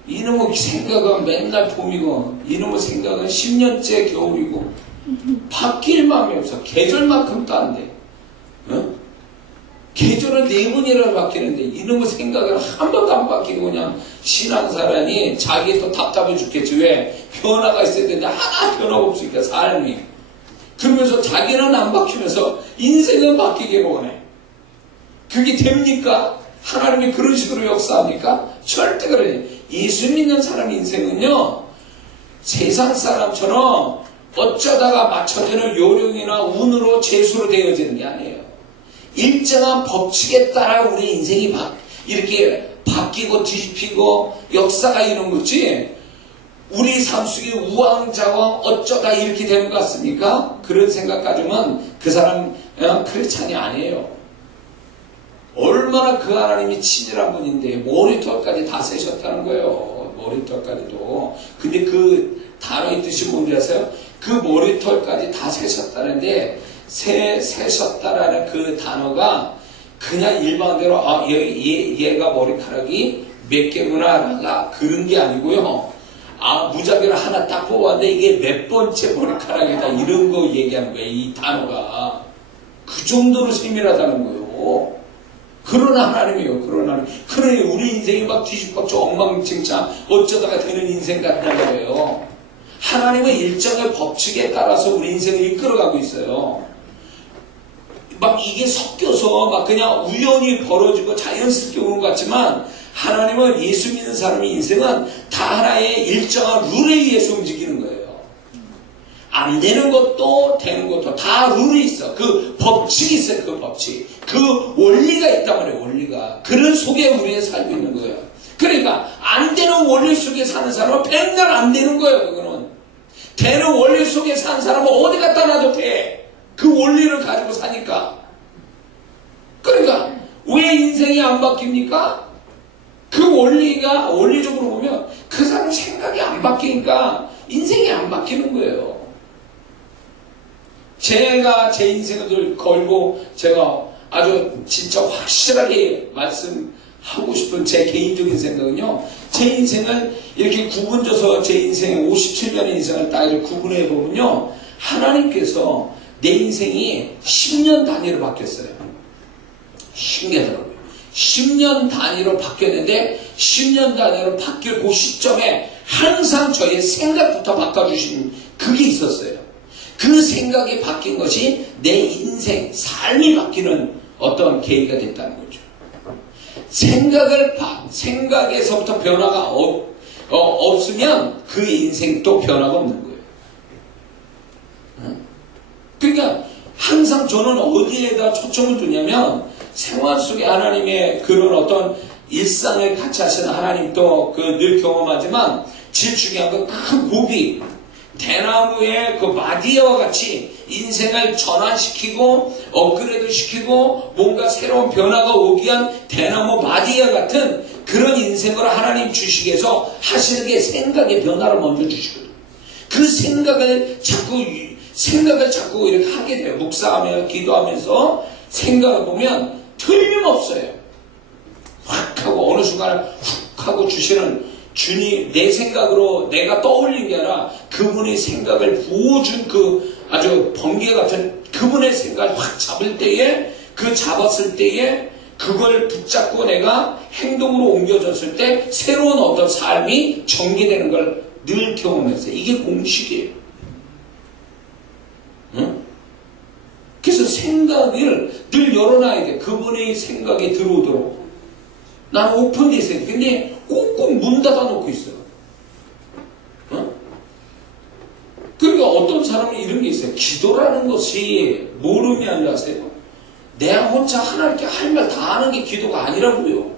이놈의 생각은 맨날 봄이고, 이놈의 생각은 10년째 겨울이고, 바뀔 마음이 없어. 계절만큼도 안 돼. 계절은 4번이라도 바뀌는데, 이놈의 생각은 한 번도 안 바뀌고, 그냥 신앙사람이 자기 또 답답해 죽겠지. 왜? 변화가 있어야 되는데, 하나 변화가 없으니까, 삶이. 그러면서 자기는 안 바뀌면서 인생은 바뀌기를 원해. 그게 됩니까? 하나님이 그런 식으로 역사합니까? 절대 그러지. 예수 믿는 사람 인생은요, 세상 사람처럼 어쩌다가 맞춰지는 요령이나 운으로 재수로 되어지는 게 아니에요. 일정한 법칙에 따라 우리 인생이 이렇게 바뀌고 뒤집히고 역사가 이런 거지. 우리 삶 속에 우왕좌왕 어쩌다 이렇게 되는 것 같습니까? 그런 생각 가지면 그 사람 크리스찬이 아니에요. 얼마나 그 하나님이 친절한 분인데 머리털까지 다 세셨다는 거예요. 머리털까지도. 근데 그 단어의 뜻이 뭔지 아세요? 그 머리털까지 다 세셨다는데 세셨다라는 그 단어가 그냥 일반대로 얘가 머리카락이 몇 개구나 그런 게 아니고요. 무작위로 하나 딱 뽑았는데 이게 몇 번째 머리카락이다 이런 거 얘기하는 거예요. 이 단어가 그 정도로 세밀하다는 거예요. 그런 하나님이에요. 그런 하나님. 그러니 우리 인생이 막 뒤집박죽 엉망진창 어쩌다가 되는 인생 같다는 거예요. 하나님은 일정의 법칙에 따라서 우리 인생을 이끌어가고 있어요. 막 이게 섞여서 막 그냥 우연히 벌어지고 자연스럽게 오는 것 같지만 하나님은 예수 믿는 사람의 인생은 다 하나의 일정한 룰에 의해서 움직이는 거예요. 안 되는 것도 되는 것도 다 룰이 있어. 그 법칙이 있어요. 그 법칙. 그 원리가 있단 말이에요. 원리가. 그런 속에 우리가 살고 있는 거예요. 그러니까 안 되는 원리 속에 사는 사람은 맨날 안 되는 거예요. 그거는. 되는 원리 속에 사는 사람은 어디 갖다 놔도 돼. 그 원리를 가지고 사니까. 그러니까 왜 인생이 안 바뀝니까? 그 원리가 원리적으로 보면 그 사람 생각이 안 바뀌니까 인생이 안 바뀌는 거예요. 제가 제 인생을 걸고 제가 아주 진짜 확실하게 말씀하고 싶은 제 개인적인 생각은요. 제 인생을 이렇게 구분져서 제 인생 57년의 인생을 딱 이렇게 구분해 보면요. 하나님께서 내 인생이 10년 단위로 바뀌었어요. 신기하더라고요. 10년 단위로 바뀌었는데 10년 단위로 바뀔 그 시점에 항상 저의 생각부터 바꿔주신 그게 있었어요. 그 생각이 바뀐 것이 내 인생, 삶이 바뀌는 어떤 계기가 됐다는 거죠. 생각에서부터 변화가 없으면 그 인생도 변화가 없는 거예요. 그러니까 항상 저는 어디에다 초점을 두냐면 생활 속에 하나님의 그런 어떤 일상을 같이 하시는 하나님도 늘 경험하지만 제일 중요한 건 큰 고비, 대나무의 그 마디아와 같이 인생을 전환시키고 업그레이드 시키고 뭔가 새로운 변화가 오기 위한 대나무 마디아 같은 그런 인생을 하나님 주시기 위해서 하시는 게 생각의 변화를 먼저 주시거든요. 그 생각을 자꾸 이렇게 하게 돼요. 묵상하며 기도하면서 생각을 보면 틀림없어요. 확 하고 어느 순간에 훅 하고 주시는 주님, 내 생각으로 내가 떠올린 게 아니라 그분의 생각을 부어준 그 아주 번개 같은 그분의 생각을 확 잡을 때에, 그 잡았을 때에 그걸 붙잡고 내가 행동으로 옮겨졌을 때 새로운 어떤 삶이 전개되는 걸 늘 경험했어요. 이게 공식이에요. 응? 그래서 생각을 늘 열어놔야 돼. 그분의 생각이 들어오도록. 나는 오픈되어 있어요. 근데 꾹꾹 문 닫아놓고 있어요. 어? 그러니까 어떤 사람은 이런 게 있어요. 기도라는 것이 모름이 아니라 아세요? 내가 혼자 하나님께 할 말 다 하는 게 기도가 아니라고요.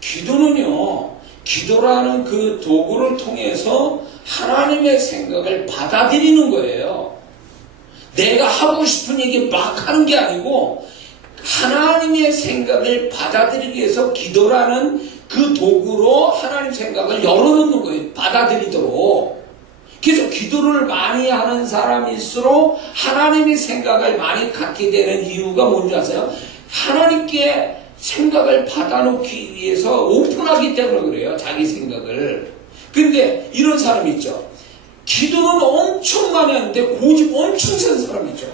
기도는요, 기도라는 그 도구를 통해서 하나님의 생각을 받아들이는 거예요. 내가 하고 싶은 얘기 막 하는 게 아니고 하나님의 생각을 받아들이기 위해서 기도라는 그 도구로 하나님 생각을 열어놓는 거예요. 받아들이도록. 그래서 기도를 많이 하는 사람일수록 하나님의 생각을 많이 갖게 되는 이유가 뭔지 아세요? 하나님께 생각을 받아놓기 위해서 오픈하기 때문에 그래요. 자기 생각을. 근데 이런 사람이 있죠. 기도는 엄청 많이 하는데 고집 엄청 센 사람이 있죠.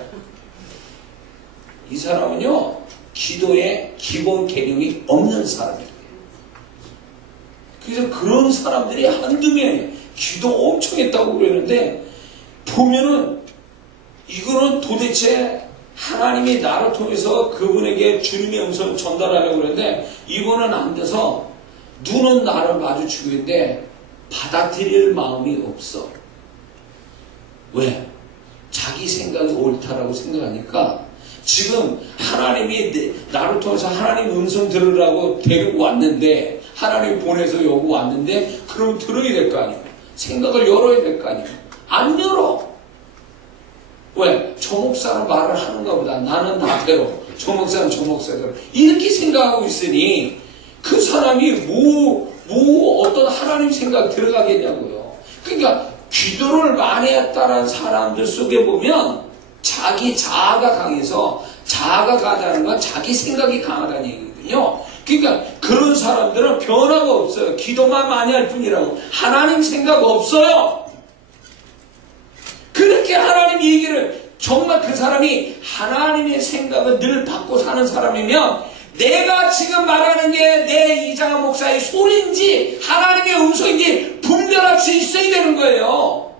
이 사람은요, 기도에 기본 개념이 없는 사람이에요. 그래서 그런 사람들이 한두 명이 기도 엄청 했다고 그러는데, 보면은 이거는 도대체 하나님이 나를 통해서 그분에게 주님의 음성을 전달하려고 그러는데, 이거는 안 돼서 눈은 나를 마주치고 있는데 받아들일 마음이 없어. 왜? 자기 생각이 옳다라고 생각하니까 지금 하나님이 나를 통해서 하나님 음성 들으라고 데리고 왔는데, 하나님 보내서 여기 왔는데, 그럼 들어야 될 거 아니에요. 생각을 열어야 될 거 아니에요. 안 열어. 왜? 저 목사는 말을 하는가 보다. 나는 나대로. 저 목사는 저 목사대로. 이렇게 생각하고 있으니 그 사람이 어떤 하나님 생각 들어가겠냐고요. 그러니까 기도를 많이 했다는 사람들 속에 보면 자기 자아가 강해서, 자아가 강하다는 건 자기 생각이 강하다는 얘기거든요. 그러니까 그런 사람들은 변화가 없어요. 기도만 많이 할 뿐이라고. 하나님 생각 없어요. 그렇게 하나님 얘기를, 정말 그 사람이 하나님의 생각을 늘 받고 사는 사람이면 내가 지금 말하는 게 내 이장한 목사의 소리인지 하나님의 음성인지 분별할 수 있어야 되는 거예요.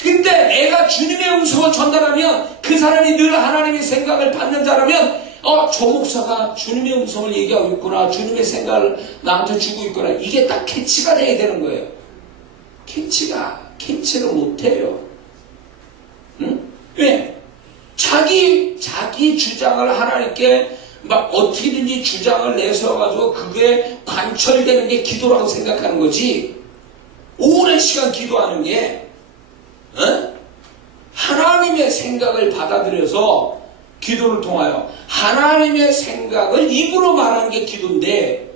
근데 내가 주님의 음성을 전달하면 그 사람이 늘 하나님의 생각을 받는 자라면 저 목사가 주님의 음성을 얘기하고 있구나, 주님의 생각을 나한테 주고 있구나, 이게 딱 캐치가 돼야 되는 거예요. 캐치를 못해요. 응? 왜? 자기 주장을 하나님께 막 어떻게든지 주장을 내세워가지고 그게 관철되는 게 기도라고 생각하는 거지. 오랜 시간 기도하는 게 하나님의 생각을 받아들여서 기도를 통하여 하나님의 생각을 입으로 말하는 게 기도인데,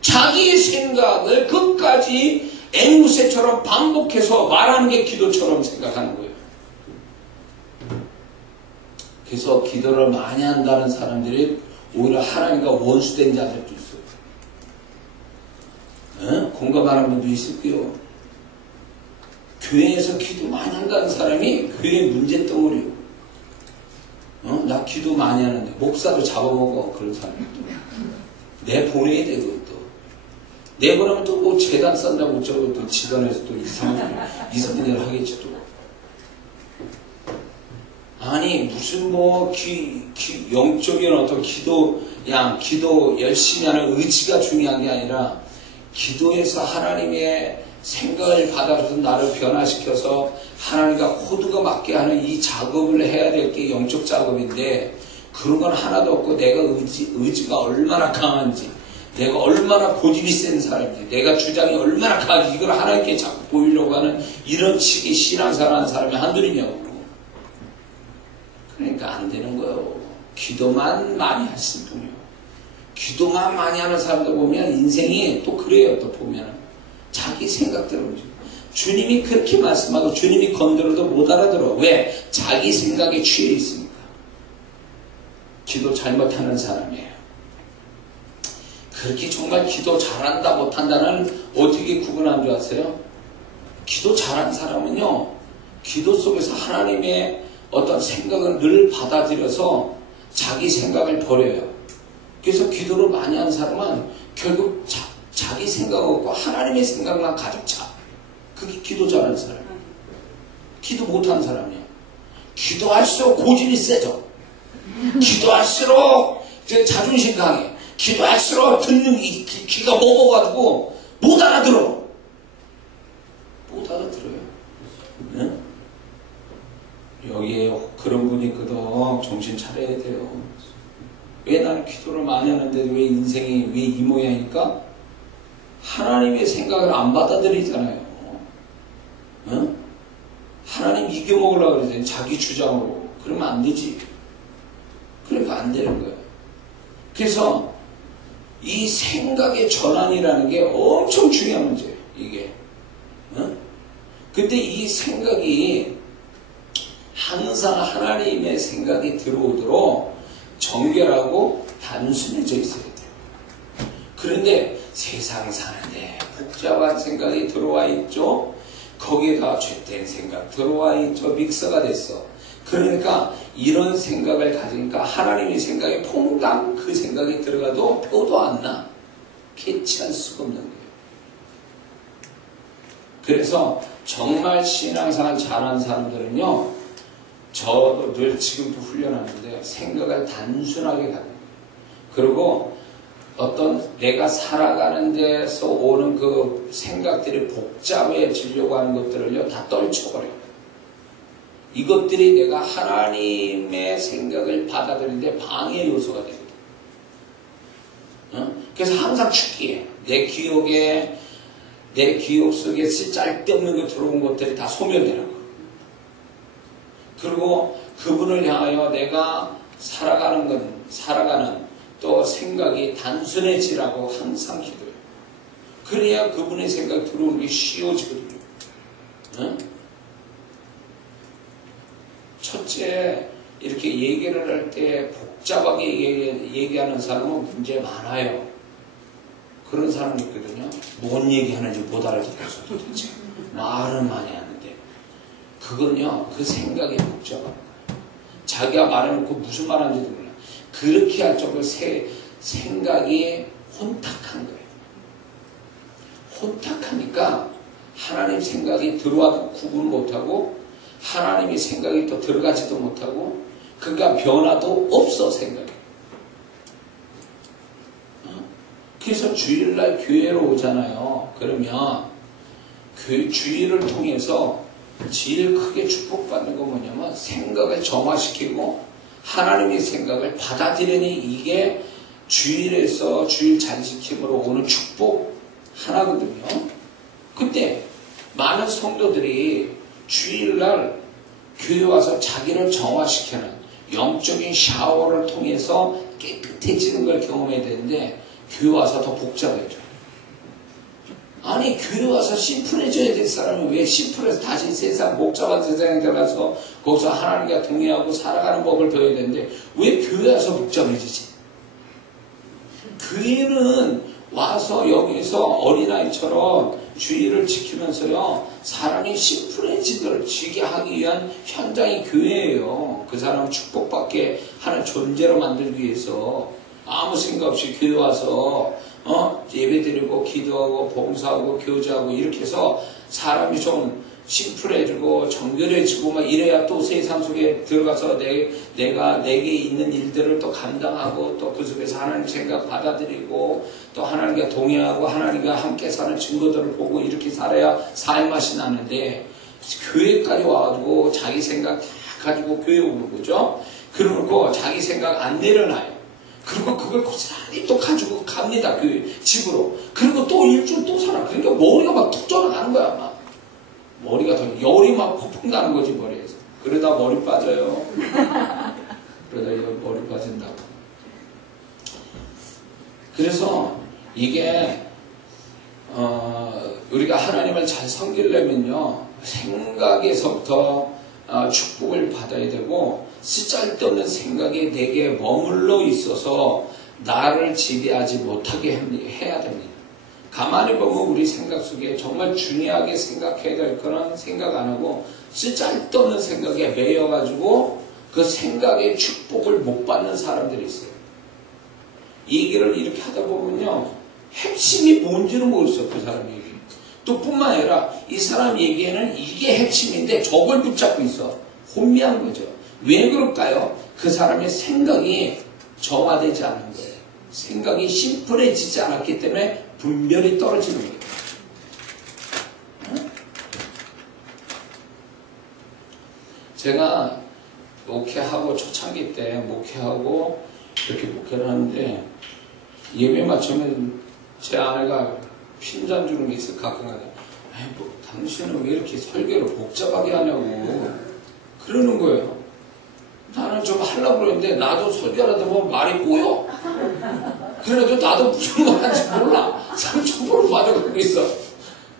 자기 생각을 끝까지 앵무새처럼 반복해서 말하는 게 기도처럼 생각하는 거예요. 그래서 기도를 많이 한다는 사람들이 오히려 하나님과 원수된 자들도 있어요. 공감하는 분도 있을 거예요. 교회에서 기도 많이 한다는 사람이 교회 문제덩어리요. 나 기도 많이 하는데 목사도 잡아먹어. 그런 사람도 내보내야 돼. 그것도 내보내면 또 뭐 재단 싼다고 어쩌고 또 집안에서 또 이상한 일을 하겠지 또. 아니 무슨 뭐 영적인 어떤 기도 열심히 하는 의지가 중요한 게 아니라, 기도에서 하나님의 생각을 받아서 나를 변화시켜서 하나님과 코드가 맞게 하는 이 작업을 해야 될 게 영적 작업인데, 그런 건 하나도 없고 내가 의지가 얼마나 강한지, 내가 얼마나 고집이 센 사람인지, 내가 주장이 얼마나 강한지 이걸 하나님께 자꾸 보이려고 하는 이런 식의 신앙생활하는 사람이 한둘이냐고. 그러니까 안 되는 거예요. 기도만 많이 하실 뿐이요. 기도만 많이 하는 사람들 보면 인생이 또 그래요. 또 보면 자기 생각대로 주님이 그렇게 말씀하고 주님이 건드려도 못 알아들어. 왜? 자기 생각에 취해 있으니까. 기도 잘못하는 사람이에요. 그렇게 정말 기도 잘한다 못한다는 어떻게 구분하는 줄 아세요? 기도 잘하는 사람은요, 기도 속에서 하나님의 어떤 생각을 늘 받아들여서 자기 생각을 버려요. 그래서 기도를 많이 하는 사람은 결국 자기 생각 없고 하나님의 생각만 가득 차. 그게 기도 잘하는 사람이에요. 기도 못하는 사람이에요. 기도할수록 고집이 세져. 기도할수록 자존심 강해. 기도할수록 듣는 귀가 먹어가지고 못 알아들어. 못 알아들어요. 네? 여기에 그런 분이 있거든. 정신 차려야 돼요. 왜 나는 기도를 많이 하는데 왜 인생이 왜 이 모양이니까? 하나님의 생각을 안 받아들이잖아요. 어? 하나님 이겨먹으려고 그러잖아요. 자기 주장으로. 그러면 안 되지. 그러니까 안 되는 거예요. 그래서 이 생각의 전환이라는 게 엄청 중요한 문제예요. 이게. 어? 근데 이 생각이 항상 하나님의 생각이 들어오도록 정결하고 단순해져 있어야 돼요. 그런데 세상 사는데 복잡한 생각이 들어와 있죠. 거기에다 죄된 생각 들어와 있죠. 믹서가 됐어. 그러니까 이런 생각을 가지니까 하나님의 생각에 퐁당 그 생각이 들어가도 표도 안 나. 캐치할 수가 없는 거예요. 그래서 정말 신앙생활 잘하는 사람들은요, 저도 늘 지금도 훈련하는데 생각을 단순하게 가는 거예요. 그리고 어떤 내가 살아가는 데서 오는 그 생각들이 복잡해지려고 하는 것들을요 다 떨쳐버려요. 이것들이 내가 하나님의 생각을 받아들이는데 방해 요소가 됩니다. 그래서 항상 축기해요. 내 기억 속에 쓸데없는 거 들어온 것들이 다 소멸되는 거예요. 그리고 그분을 향하여 내가 살아가는 또 생각이 단순해지라고 항상 기도해요. 그래야 그분의 생각이 들어오는 게 쉬워지거든요. 첫째, 이렇게 얘기를 할 때 복잡하게 얘기하는 사람은 문제 많아요. 그런 사람이 있거든요. 뭔 얘기하는지 못 알아듣겠어 도대체. 말은 많이 하는데 그건요, 그 생각이 복잡한 거예요. 자기가 말해놓고 무슨 말하는지도 몰라. 그렇게 할 정도로 생각이 혼탁한 거예요. 혼탁하니까 하나님 생각이 들어와도 구분 못하고 하나님의 생각이 또 들어가지도 못하고 그러니까 변화도 없어 생각이. 그래서 주일날 교회로 오잖아요. 그러면 그 주일을 통해서 제일 크게 축복받는 건 뭐냐면 생각을 정화시키고 하나님의 생각을 받아들이니 이게 주일에서 주일 잘 지킴으로 오는 축복 하나거든요. 근데 많은 성도들이 주일날 교회 와서 자기를 정화시키는 영적인 샤워를 통해서 깨끗해지는 걸 경험해야 되는데 교회 와서 더 복잡해져요. 아니 교회 와서 심플해져야 될 사람이 왜 심플해서 다시 세상 복잡한 세상에 들어가서 거기서 하나님과 동의하고 살아가는 법을 배워야 되는데 왜 교회 와서 복잡해지지? 교회는 와서 여기서 어린아이처럼 주의를 지키면서요 사람이 심플해지게 하기 위한 현장이 교회예요. 그 사람을 축복받게 하는 존재로 만들기 위해서 아무 생각 없이 교회 와서 예배드리고 기도하고 봉사하고 교제하고 이렇게 해서 사람이 좀 심플해지고 정결해지고 막 이래야 또 세상 속에 들어가서 내가 내게 있는 일들을 또 감당하고 또 그 속에서 하나님 생각 받아들이고 또 하나님과 동의하고 하나님과 함께 사는 증거들을 보고 이렇게 살아야 삶 맛이 나는데 교회까지 와가지고 자기 생각 다 가지고 교회 오는 거죠. 그러고 자기 생각 안 내려놔요. 그리고 그걸 고스란히 또 가지고 갑니다. 그 집으로. 그리고 또 일주일 또 살아. 그러니까 머리가 막 툭 돌아가는 거야, 막. 머리가 더 열이 막 폭풍 나는 거지, 머리에서. 그러다 머리 빠져요. 그러다 머리 빠진다고. 그래서 이게 우리가 하나님을 잘 섬기려면요, 생각에서부터 축복을 받아야 되고, 쓰잘데없는 생각이 내게 머물러 있어서 나를 지배하지 못하게 해야 됩니다. 가만히 보면 우리 생각 속에 정말 중요하게 생각해야 될 거는 생각 안 하고 쓰잘데없는 생각에 매여가지고 그 생각의 축복을 못 받는 사람들이 있어요. 얘기를 이렇게 하다 보면요, 핵심이 뭔지는 모르겠어, 그 사람 얘기. 또 뿐만 아니라 이 사람 얘기에는 이게 핵심인데 저걸 붙잡고 있어. 혼미한 거죠. 왜 그럴까요? 그 사람의 생각이 정화되지 않은 거예요. 생각이 심플해지지 않았기 때문에 분별이 떨어지는 거예요. 제가 목회하고 초창기 때 목회하고 이렇게 목회를 하는데 예배 마치면 제 아내가 핀잔 주는 게 있어요. 가끔 가다. 뭐, 당신은 왜 이렇게 설교를 복잡하게 하냐고 그러는 거예요. 나는 좀 하려고 그러는데 나도 설교하다 보면 말이 꼬여. 그래도 나도 무슨 말 하는지 몰라. 3,000% 맞아가고 있어.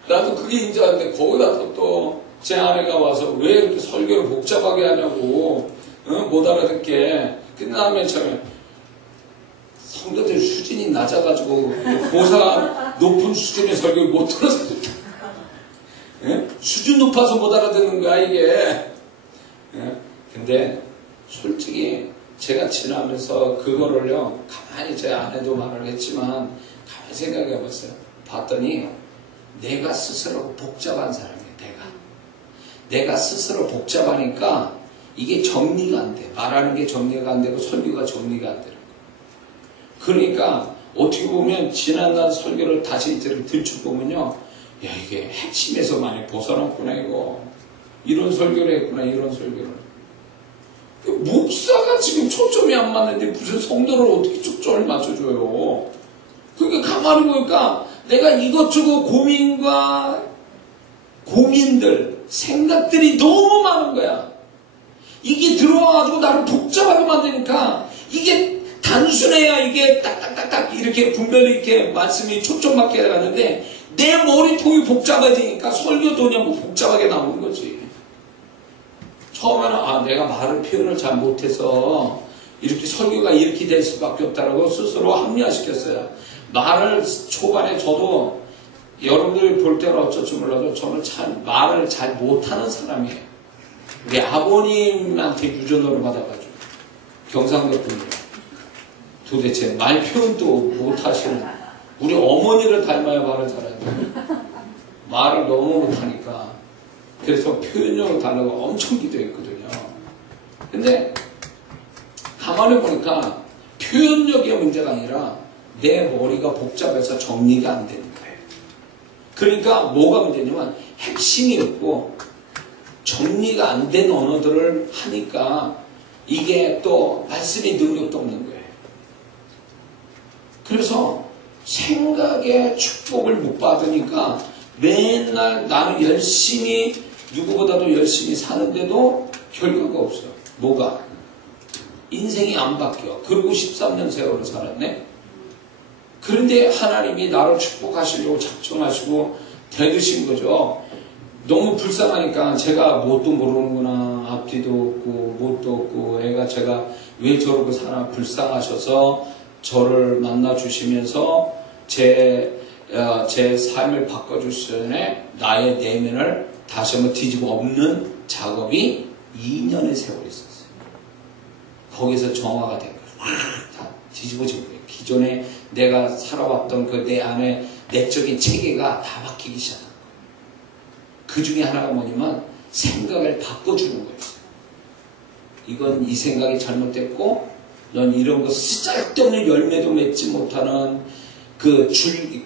나도 그게 인정하는데 거기다 또 제 아내가 와서 왜 이렇게 설교를 복잡하게 하냐고, 못 알아듣게. 그 다음에 참 성도들 수준이 낮아가지고 고사 높은 수준의 설교를 못 들어서 수준 높아서 못 알아듣는 거야 이게. 근데 솔직히 제가 지나면서 그거를요, 가만히 제 아내도 말을 했지만 가만히 생각해 봤어요. 봤더니 내가 스스로 복잡한 사람이에요. 내가 스스로 복잡하니까 이게 정리가 안 돼. 말하는 게 정리가 안 되고 설교가 정리가 안 되는 거예요. 그러니까 어떻게 보면 지난날 설교를 다시 이제 들춰보면요, 야, 이게 핵심에서 많이 벗어났구나 이거. 이런 설교를 했구나, 이런 설교를. 목사가 지금 초점이 안 맞는데 무슨 성도를 어떻게 초점을 맞춰줘요. 그러니까 가만히 보니까 내가 이것저것 고민들, 생각들이 너무 많은 거야. 이게 들어와가지고 나를 복잡하게 만드니까 이게 단순해야 이게 딱딱딱딱 이렇게 분별이 이렇게 말씀이 초점 맞게 가는데 내 머리통이 복잡해지니까 설교도 그냥 복잡하게 나오는 거지. 처음에는 내가 말을 표현을 잘 못해서 이렇게 설교가 이렇게 될 수밖에 없다라고 스스로 합리화시켰어요. 말을 초반에 저도 여러분들이 볼 때는 어쩔지 몰라도 저는 참 말을 잘 못하는 사람이에요. 우리 아버님한테 유전으로 받아가지고 경상도 분이에요. 도대체 말 표현도 못하시는 우리 어머니를 닮아야 말을 잘하는데 말을 너무 못하니까 그래서 표현력을 달라고 엄청 기도했거든요. 근데 가만히 보니까 표현력의 문제가 아니라 내 머리가 복잡해서 정리가 안 되는 거예요. 그러니까 뭐가 문제냐면 핵심이 없고 정리가 안 된 언어들을 하니까 이게 또 말씀의 능력도 없는 거예요. 그래서 생각의 축복을 못 받으니까 맨날 나는 열심히 누구보다도 열심히 사는데도 결과가 없어요. 뭐가? 인생이 안 바뀌어. 그리고 13년 세월을 살았네. 그런데 하나님이 나를 축복하시려고 작정하시고 대드신 거죠. 너무 불쌍하니까 제가 뭣도 모르는구나. 앞뒤도 없고 뭣도 없고 애가 제가 왜 저러고 사나 불쌍하셔서 저를 만나주시면서 제 삶을 바꿔주시네. 나의 내면을 다시 한번 뒤집어 엎는 작업이 2년의 세월이 있었어요. 거기서 정화가 된 거예요. 다 뒤집어진 거예요. 기존에 내가 살아왔던 그 내 안에 내적인 체계가 다 바뀌기 시작한 거예요. 그 중에 하나가 뭐냐면 생각을 바꿔주는 거예요. 이건 이 생각이 잘못됐고 넌 이런 거 쓰잘데없는 열매도 맺지 못하는 그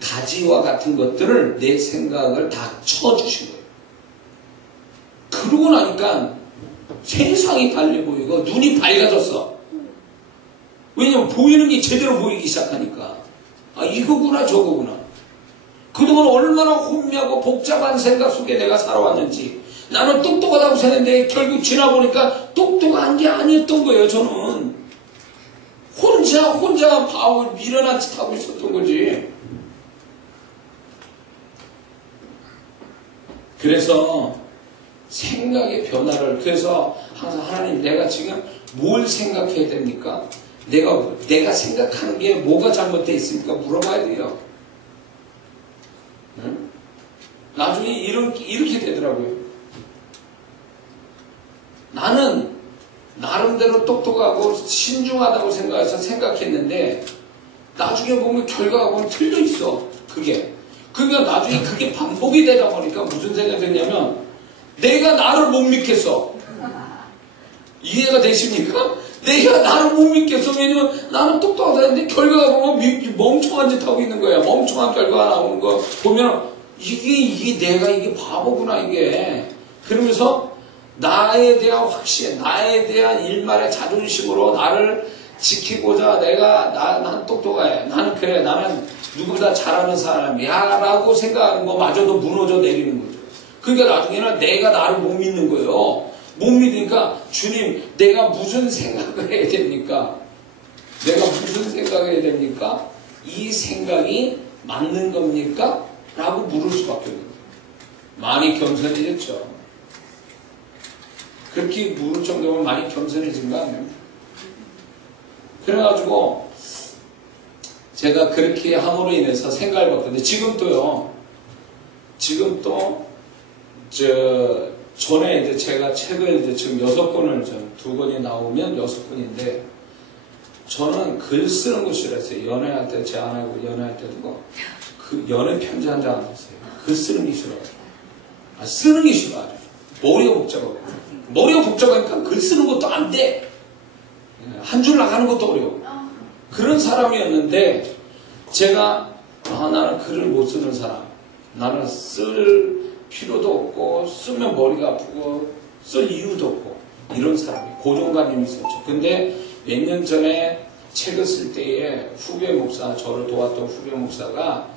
가지와 같은 것들을 내 생각을 다 쳐주신 거예요. 그러고 나니까 세상이 달리 보이고 눈이 밝아졌어. 왜냐면 보이는 게 제대로 보이기 시작하니까. 아, 이거구나 저거구나. 그동안 얼마나 혼미하고 복잡한 생각 속에 내가 살아왔는지. 나는 똑똑하다고 생각했는데 결국 지나보니까 똑똑한 게 아니었던 거예요. 저는 혼자 바보 미련한 짓 하고 있었던 거지. 그래서 생각의 변화를, 그래서 항상 하나님, 내가 지금 뭘 생각해야 됩니까? 내가 생각하는 게 뭐가 잘못되어 있습니까? 물어봐야 돼요. 응? 나중에 이렇게 되더라고요. 나는 나름대로 똑똑하고 신중하다고 생각해서 생각했는데 나중에 보면 결과가 보면 틀려 있어. 그러니까 나중에 그게 반복이 되다 보니까 무슨 생각이 드냐면 내가 나를 못 믿겠어. 이해가 되십니까? 내가 나를 못 믿겠어. 왜냐면 나는 똑똑하다 했는데 결과가 보면 멍청한 짓 하고 있는 거야. 멍청한 결과가 나오는 거 보면 이게 바보구나 이게. 그러면서 나에 대한 확신, 나에 대한 일말의 자존심으로 나를 지키고자 난 똑똑해. 나는 그래. 나는 누구보다 잘하는 사람이야. 라고 생각하는 거마저도 무너져 내리는 거죠. 그러니까 나중에는 내가 나를 못 믿는 거예요. 못 믿으니까 주님, 내가 무슨 생각을 해야 됩니까? 내가 무슨 생각을 해야 됩니까? 이 생각이 맞는 겁니까? 라고 물을 수밖에 없는 거예요. 많이 겸손해졌죠. 그렇게 물을 정도면 많이 겸손해진 거 아니에요? 그래가지고 제가 그렇게 함으로 인해서 생각을 바꿨는데 지금 또 전에 이제 제가 책을 이제 지금 6권을 2권이 나오면 6권인데 저는 글 쓰는 거 싫어했어요. 연애할 때 제안하고 연애할 때도 그 연애 편지 한 장 안 썼어요. 글 쓰는 게 싫어요. 쓰는 게 싫어요. 머리가 복잡하고. 머리가 복잡하니까 글 쓰는 것도 안 돼. 한 줄 나가는 것도 어려워. 그런 사람이었는데 제가 나는 글을 못 쓰는 사람. 나는 쓸 필요도 없고 쓰면 머리가 아프고 쓸 이유도 없고 이런 사람이 고정관념이 있었죠. 근데 몇 년 전에 책을 쓸 때에 저를 도왔던 후배 목사가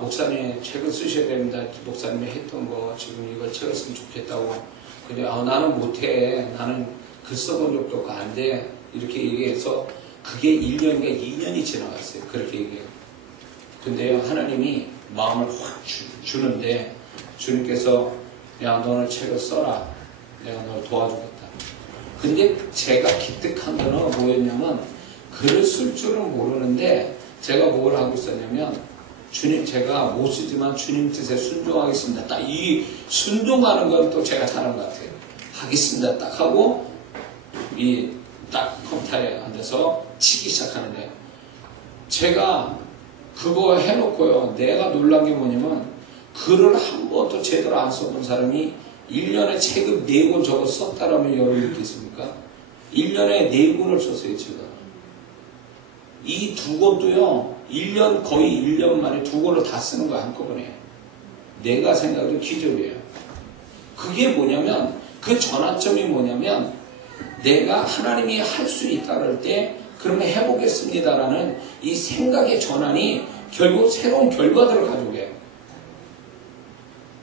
목사님 책을 쓰셔야 됩니다. 목사님이 했던 거 지금 이걸 책을 쓰면 좋겠다고. 근데 나는 못해. 나는 글 써본 적도 없고 안 돼. 이렇게 얘기해서 그게 1년인가 2년이 지나갔어요. 그렇게 얘기해요. 근데 하나님이 마음을 확 주는데 주님께서 야 너는 책을 써라. 내가 널 도와주겠다. 근데 제가 기특한 거는 뭐였냐면 글을 쓸 줄은 모르는데 제가 뭘 하고 있었냐면 주님 제가 못 쓰지만 주님 뜻에 순종하겠습니다. 딱 이 순종하는 건 또 제가 잘한 것 같아요. 하겠습니다. 딱 하고 딱 컴퓨터에 앉아서 치기 시작하는데 제가 그거 해놓고요. 내가 놀란 게 뭐냐면 글을 한 번도 제대로 안 써본 사람이 1년에 책을 4권 적어 썼다라면 여러분 믿겠습니까? 1년에 4권을 썼어요. 제가. 이 2권도요. 거의 1년 만에 2권을 다 쓰는 거 한꺼번에. 내가 생각해도 기적이에요. 그게 뭐냐면 그 전환점이 뭐냐면 내가 하나님이 할 수 있다 그럴 때 그러면 해보겠습니다라는 이 생각의 전환이 결국 새로운 결과들을 가져오게.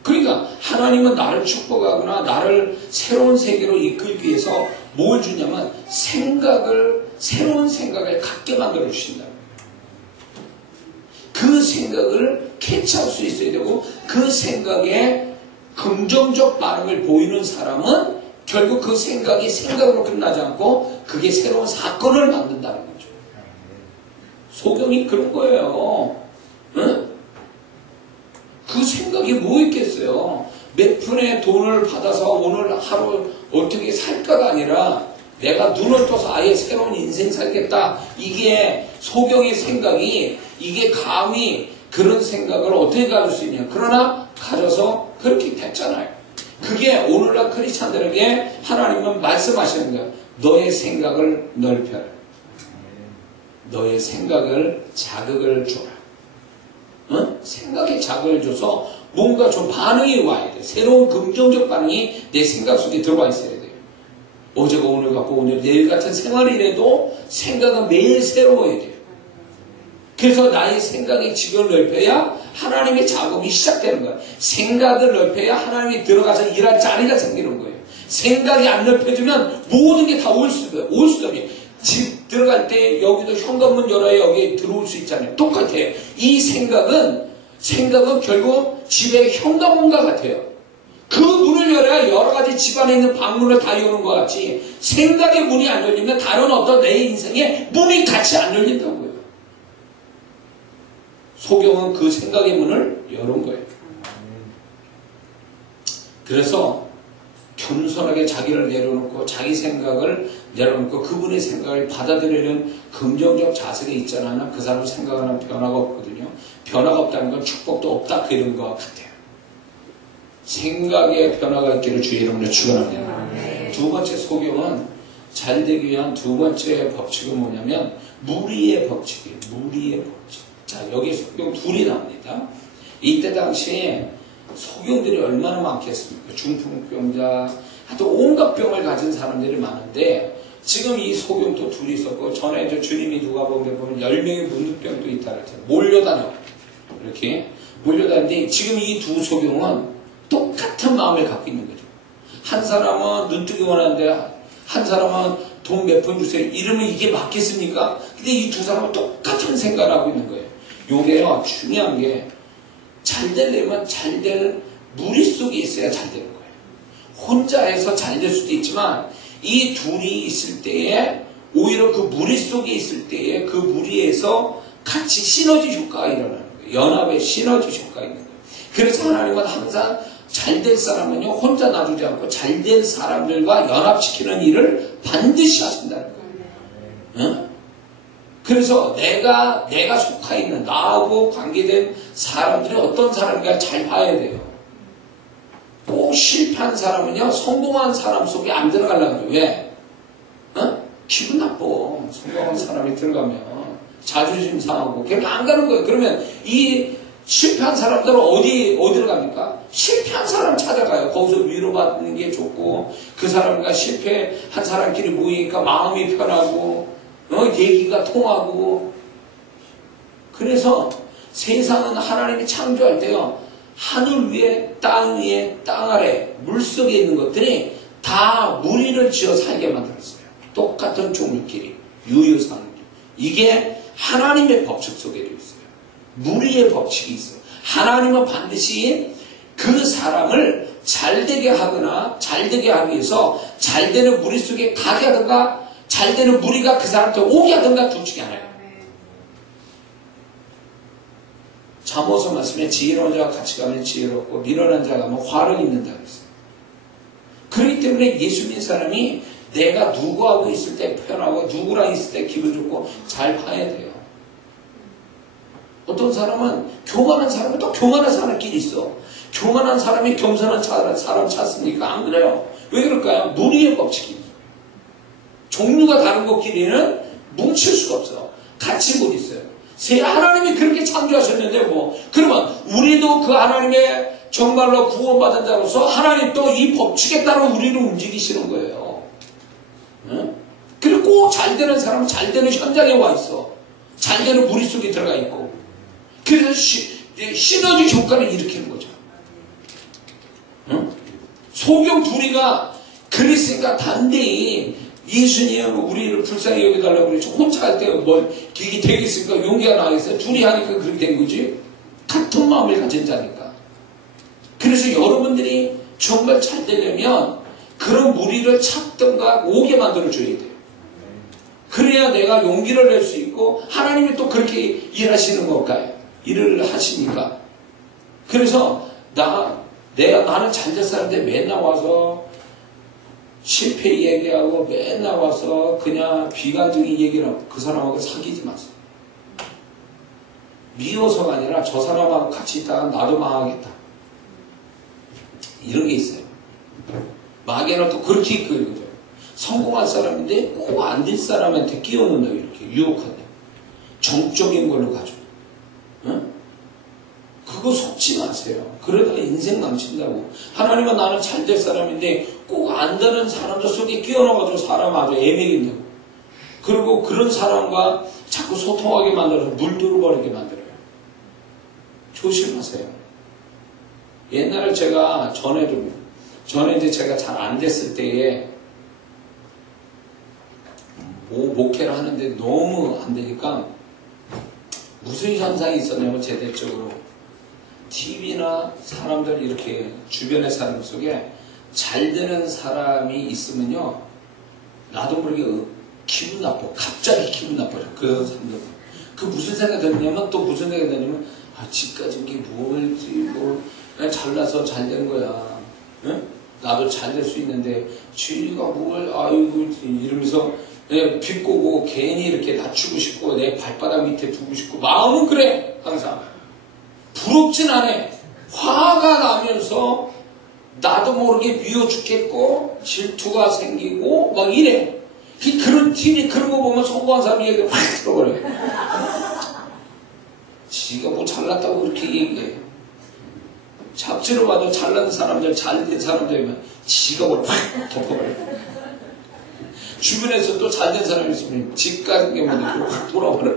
그러니까 하나님은 나를 축복하거나 나를 새로운 세계로 이끌기 위해서 뭘 주냐면 새로운 생각을 갖게 만들어 주신다. 그 생각을 캐치할 수 있어야 되고 그 생각에 긍정적 반응을 보이는 사람은 결국 그 생각이 생각으로 끝나지 않고 그게 새로운 사건을 만든다는 거죠. 소경이 그런 거예요. 응? 그 생각이 뭐 있겠어요. 몇 푼의 돈을 받아서 오늘 하루 어떻게 살까가 아니라 내가 눈을 떠서 아예 새로운 인생 살겠다. 이게 소경의 생각이 이게 감히 그런 생각을 어떻게 가질 수 있냐. 그러나 가져서 그렇게 됐잖아요. 그게 오늘날 크리스찬들에게 하나님은 말씀하시는 거예요. 너의 생각을 넓혀라. 너의 생각을 자극을 줘라. 어? 생각에 자극을 줘서 뭔가 좀 반응이 와야 돼. 새로운 긍정적 반응이 내 생각 속에 들어와 있어야 돼요. 어제가 오늘 같고 오늘 내일 같은 생활이라도 생각은 매일 새로워야 돼요. 그래서 나의 생각의 지경을 넓혀야 하나님의 작업이 시작되는 거예요. 생각을 넓혀야 하나님이 들어가서 일할 자리가 생기는 거예요. 생각이 안 넓혀지면 모든 게 다 올 수도 없어요. 집 들어갈 때 여기도 현관문 열어야 여기에 들어올 수 있잖아요. 똑같아요. 이 생각은 결국 집의 현관문과 같아요. 그 문을 열어야 여러 가지 집안에 있는 방문을 다 여는 것 같이 생각의 문이 안 열리면 다른 어떤 내 인생의 문이 같이 안 열린다고요. 소경은 그 생각의 문을 열은 거예요. 그래서 겸손하게 자기를 내려놓고 자기 생각을 내려놓고 그분의 생각을 받아들이는 긍정적 자세가 있지 않으면 그 사람 생각하는 변화가 없거든요. 변화가 없다는 건 축복도 없다 그런 것 같아요. 생각에 변화가 있기를 주의 이름으로 축원합니다. 두 번째 소경은 잘 되기 위한 두 번째 법칙은 뭐냐면 무리의 법칙이에요. 무리의 법칙. 자, 여기 소경 둘이 나옵니다. 이때 당시에 소경들이 얼마나 많겠습니까? 중풍병자, 하여튼 온갖 병을 가진 사람들이 많은데 지금 이 소경도 둘이 있었고 전에 주님이 누가 보면 10명의 문둥병도 있다 그랬잖아요. 몰려다녀. 이렇게 몰려다니는데 지금 이 두 소경은 똑같은 마음을 갖고 있는 거죠. 한 사람은 눈뜨기 원하는데 한 사람은 돈 몇 푼 주세요. 이러면 이게 맞겠습니까? 근데 이 두 사람은 똑같은 생각을 하고 있는 거예요. 요게요, 중요한 게 잘 되려면 잘 될 무리 속에 있어야 잘 되는 거예요. 혼자 해서 잘 될 수도 있지만 이 둘이 있을 때에 오히려 그 무리 속에 있을 때에 그 무리에서 같이 시너지 효과가 일어나는 거예요. 연합의 시너지 효과가 있는 거예요. 그래서 하나님은 항상 잘 될 사람은요 혼자 놔두지 않고 잘 될 사람들과 연합시키는 일을 반드시 하신다는 거예요. 응? 그래서 내가 속해 있는 나하고 관계된 사람들이 어떤 사람인가 잘 봐야 돼요. 꼭 실패한 사람은요 성공한 사람 속에 안 들어가려고 해요. 왜? 어? 기분 나빠. 성공한 사람이 들어가면 자존심 상하고 그냥 안 가는 거예요. 그러면 이 실패한 사람들은 어디로 갑니까? 실패한 사람 찾아가요. 거기서 위로받는 게 좋고 그 사람과 실패한 사람끼리 모이니까 마음이 편하고 얘기가 통하고. 그래서 세상은 하나님이 창조할 때요 하늘 위에 땅 아래 물속에 있는 것들이 다 무리를 지어 살게 만들었어요. 똑같은 종류끼리 유유상주. 이게 하나님의 법칙 속에 되어 있어요. 무리의 법칙이 있어요. 하나님은 반드시 그 사람을 잘되게 하거나 잘되게 하기 위해서 잘되는 무리 속에 가게 하든가 잘되는 무리가 그 사람한테 오게 하든가 둘 중에 하나예요. 잠언서 말씀에 지혜로운 자가 같이 가면 지혜롭고 미련한 자가 가면 화를 입는다 그랬어요. 그렇기 때문에 예수 믿는 사람이 내가 누구하고 있을 때 편하고 누구랑 있을 때 기분 좋고 잘 봐야 돼요. 어떤 사람은 교만한 사람은 또 교만한 사람끼리 있어. 교만한 사람이 겸손한 사람 찾습니까? 안 그래요. 왜 그럴까요? 무리의 법칙입니다. 종류가 다른 것끼리는 뭉칠 수가 없어요. 같이 못 있어요. 하나님이 그렇게 창조하셨는데 그러면 우리도 그 하나님의 정말로 구원받은 자로서 하나님 또 이 법칙에 따라 우리를 움직이시는 거예요. 응? 그리고 꼭 잘되는 사람은 잘되는 현장에 와 있어. 잘되는 무리 속에 들어가 있고. 그래서 시너지 효과를 일으키는 거죠. 응? 소경 둘이가 그랬으니까 단대히 예수님 우리를 불쌍히 여겨달라고 그러죠. 혼자 할 때 이게 되겠습니까? 용기가 나겠어요? 둘이 하니까 그렇게 된 거지. 같은 마음을 가진 자니까. 그래서 여러분들이 정말 잘 되려면 그런 무리를 찾든가 오게 만들어줘야 돼요. 그래야 내가 용기를 낼 수 있고 하나님이 또 그렇게 일하시는 걸까요? 일을 하시니까. 그래서 나는 잘 될 사람인데 맨날 와서 실패 얘기하고 맨날 와서 그냥 비관적인 얘기를 하고 그 사람하고 사귀지 마세요. 미워서가 아니라 저 사람하고 같이 있다가 나도 망하겠다. 이런 게 있어요. 마귀는 또 그렇게 이끌거든요. 성공한 사람인데 꼭 안 될 사람한테 끼워놓는다고 이렇게 유혹한다. 정적인 걸로 가죠. 응? 그거 속지 마세요. 그러다가 인생 망친다고. 하나님은 나는 잘 될 사람인데 꼭 안 되는 사람들 속에 끼어넣어가지고 사람 아주 애매긴다고. 그리고 그런 사람과 자꾸 소통하게 만들어서 물들어버리게 만들어요. 조심하세요. 옛날에 제가 전에 이제 제가 잘 안 됐을 때에 목회를 하는데 너무 안 되니까 무슨 현상이 있었냐면 제대적으로 TV나 사람들 이렇게 주변의 사람 속에 잘 되는 사람이 있으면요 나도 모르게 기분 나빠. 갑자기 기분 나빠져. 그 사람들. 그 무슨 생각이 드냐면 또 무슨 생각이 드냐면 지금까지 이게 뭘 그냥 잘나서 잘 된 거야. 응? 나도 잘 될 수 있는데 쥐가 뭘 아이고 이러면서 비꼬고 괜히 이렇게 낮추고 싶고 내 발바닥 밑에 두고 싶고 마음은 그래 항상. 부럽진 않아. 화가 나면서 나도 모르게 미워 죽겠고 질투가 생기고 막 이래. 그런 TV 그런 거 보면 성공한 사람 얘기가 확 들어버려. 지가 뭐 잘났다고 그렇게 얘기해. 잡지로 봐도 잘난 사람들 잘된 사람들이면 지가 뭘 확 덮어버려. 주변에서 또 잘된 사람이 있으면 집 가는 게 뭔데 확 돌아버려.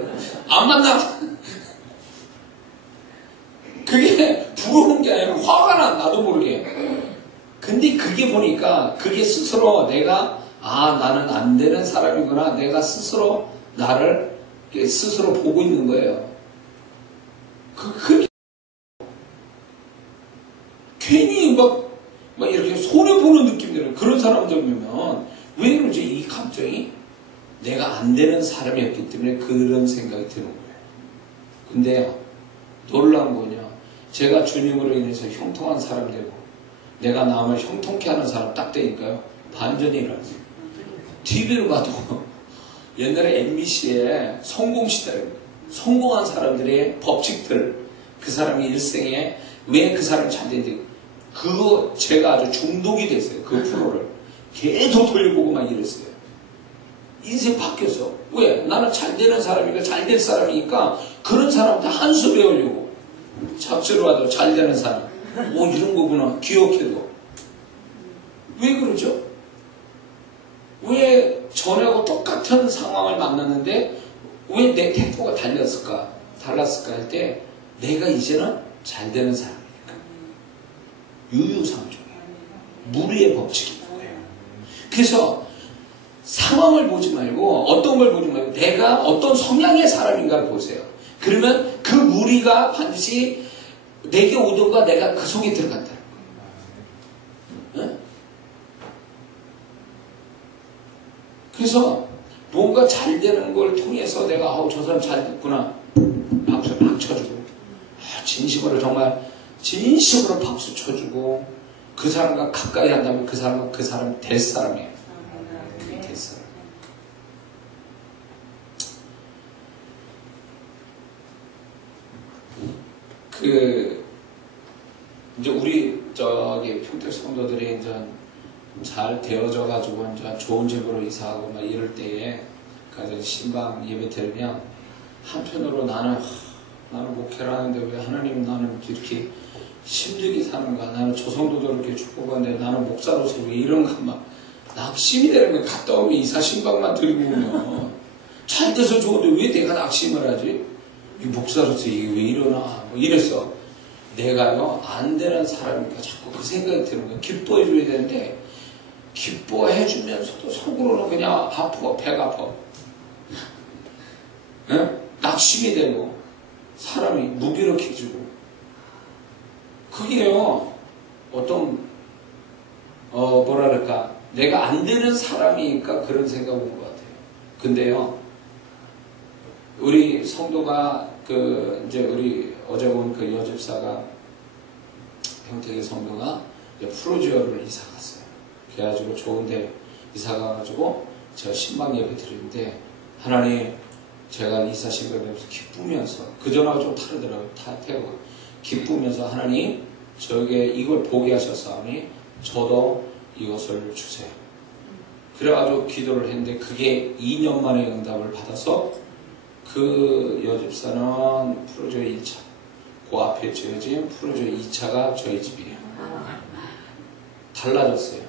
안 만나. 그게 부러운 게 아니라 화가 나. 나도 모르게. 근데 그게 보니까 그게 스스로 내가 나는 안 되는 사람이구나. 내가 스스로 나를 스스로 보고 있는 거예요. 그게 괜히 막 이렇게 손해보는 느낌 들어요. 그런 사람들 보면 왜 그러지? 이 감정이 내가 안 되는 사람이었기 때문에 그런 생각이 드는 거예요. 근데 놀라운 거냐? 제가 주님으로 인해서 형통한 사람 되고 내가 남을 형통케 하는 사람 딱 되니까요. 반전이 일어났어요. TV로 봐도 옛날에 MBC에 성공시대, 성공한 사람들의 법칙들, 그 사람이 일생에 왜 그 사람이 잘 되는지 그거 제가 아주 중독이 됐어요. 그 프로를 계속 돌려보고 막 이랬어요. 인생 바뀌었어. 왜? 나는 잘 되는 사람이니까 잘 될 사람이니까 그런 사람한테 한 수 배우려고. 잡지로 와도 잘 되는 사람. 이런 거구나. 기억해도. 왜 그러죠? 왜 전하고 똑같은 상황을 만났는데 왜 내 태도가 달랐을까 할 때 내가 이제는 잘 되는 사람이니까. 유유상종이에요. 무리의 법칙인 거예요. 그래서 상황을 보지 말고 어떤 걸 보지 말고 내가 어떤 성향의 사람인가를 보세요. 그러면 그 무리가 반드시 내게 오든가 내가 그 속에 들어간다는 거예요. 응? 그래서 뭔가 잘 되는 걸 통해서 내가 저 사람 잘 됐구나 박수 막 쳐주고 진심으로 정말 진심으로 박수 쳐주고 그 사람과 가까이 한다면 그 사람 될 사람이에요. 그게 될 사람. 이제 우리 평택 성도들이 이제 잘 되어져 가지고 이제 좋은 집으로 이사하고 막 이럴 때에 가서 신방 예배 드리면 한편으로 나는 목회를 하는데 왜 하나님 나는 이렇게 힘들게 사는가? 나는 저 성도도 이렇게 축복하는데 나는 목사로서 왜 이런가? 막 낙심이 되는 거야. 갔다 오면 이사 신방만 드리고 오면 잘 돼서 좋은데 왜 내가 낙심을 하지? 이 목사로서 이게 왜 이러나? 뭐 이랬어. 내가요 안 되는 사람이니까 자꾸 그 생각이 드는 거야. 기뻐해 줘야 되는데 기뻐해 주면서도 속으로는 그냥 아파. 배가 아파. 응? 낙심이 되고 사람이 무기력해지고 그게요 어떤 뭐랄까 내가 안 되는 사람이니까 그런 생각 온 것 같아요. 근데요 우리 성도가 이제 우리 어제 온 그 여집사가 평택의 성도가 프로지오를 이사 갔어요. 그래가지고 좋은데 이사 가가지고 제가 신방 예배 드리는데 하나님 제가 이사 신방하면서 기쁘면서 그전하고 좀 다르더라고요. 태도가 기쁘면서 하나님 저에게 이걸 보게 하셨사오니 저도 이것을 주세요. 그래가지고 기도를 했는데 그게 2년 만에 응답을 받아서 그 여집사는 프로지오 1차 그 앞에 저희 집 프로조 2차가 저희 집이에요. 달라졌어요.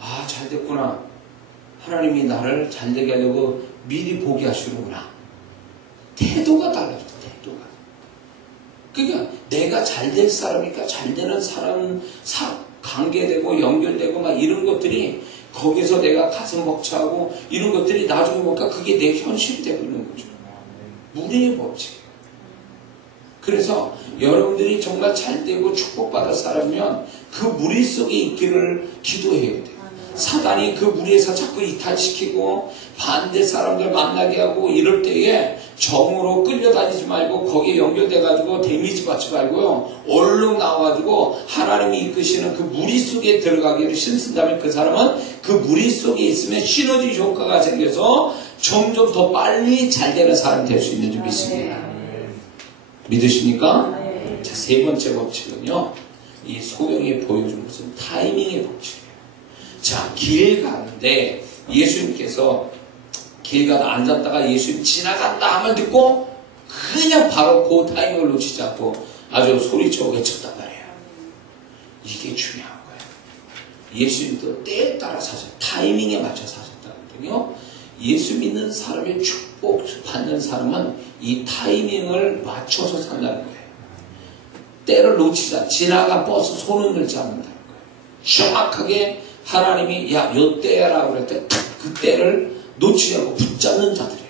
아, 잘 됐구나. 하나님이 나를 잘 되게 하려고 미리 보게 하시는구나. 태도가 달라졌어. 태도가. 그러니까 내가 잘 될 사람이니까 잘 되는 사람 관계되고 연결되고 막 이런 것들이 거기서 내가 가슴 벅차고 이런 것들이 나중에 보니까 그게 내 현실이 되고 있는 거죠. 무리의 법칙이에요. 그래서 여러분들이 정말 잘 되고 축복받을 사람이면 그 무리 속에 있기를 기도해야 돼요. 사단이 그 무리에서 자꾸 이탈시키고 반대 사람들 만나게 하고 이럴 때에 정으로 끌려다니지 말고 거기에 연결돼가지고 데미지 받지 말고요. 얼른 나와가지고 하나님이 이끄시는 그 무리 속에 들어가기를 신쓴다면 그 사람은 그 무리 속에 있으면 시너지 효과가 생겨서 점점 더 빨리 잘 되는 사람이 될 수 있는 줄 믿습니다. 믿으십니까? 자, 세 번째 법칙은요. 이 소경이 보여준 것은 타이밍의 법칙이에요. 자, 길 가는데 예수님께서 길 가다 앉았다가 예수님 지나간다 하면 듣고 그냥 바로 그 타이밍을 놓치지 않고 아주 소리쳐 외쳤단 말이에요. 이게 중요한 거예요. 예수님도 때에 따라 사셨, 타이밍에 맞춰 사셨다거든요. 예수 믿는 사람의 축복 받는 사람은 이 타이밍을 맞춰서 산다는 거예요. 때를 놓치지 않고 지나간 버스 손을 들지 않는다는 거예요. 정확하게 하나님이 야, 요 때야라고 그럴 때 그 때를 놓치지 않고 붙잡는 자들이에요.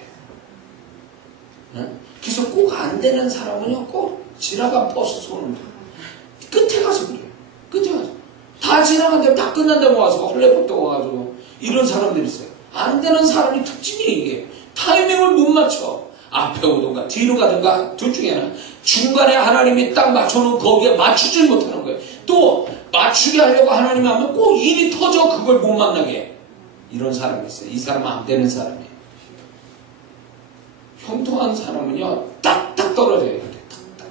그래서 꼭 안 되는 사람은요, 꼭 지나간 버스 손을 끝에 가서 그래요. 끝에 가서. 다 지나간다고 다 끝난다고 와서 헐레벌떡 와가지고 이런 사람들이 있어요. 안 되는 사람이 특징이 이게. 타이밍을 못 맞춰. 앞에 오든가 뒤로 가든가 둘 중에 하나. 중간에 하나님이 딱 맞춰놓은 거기에 맞추지 못하는 거예요. 또 맞추게 하려고 하나님이 하면 꼭 일이 터져 그걸 못 만나게. 이런 사람이 있어요. 이 사람은 안 되는 사람이에요. 형통한 사람은요, 딱딱 떨어져야 돼요. 딱딱.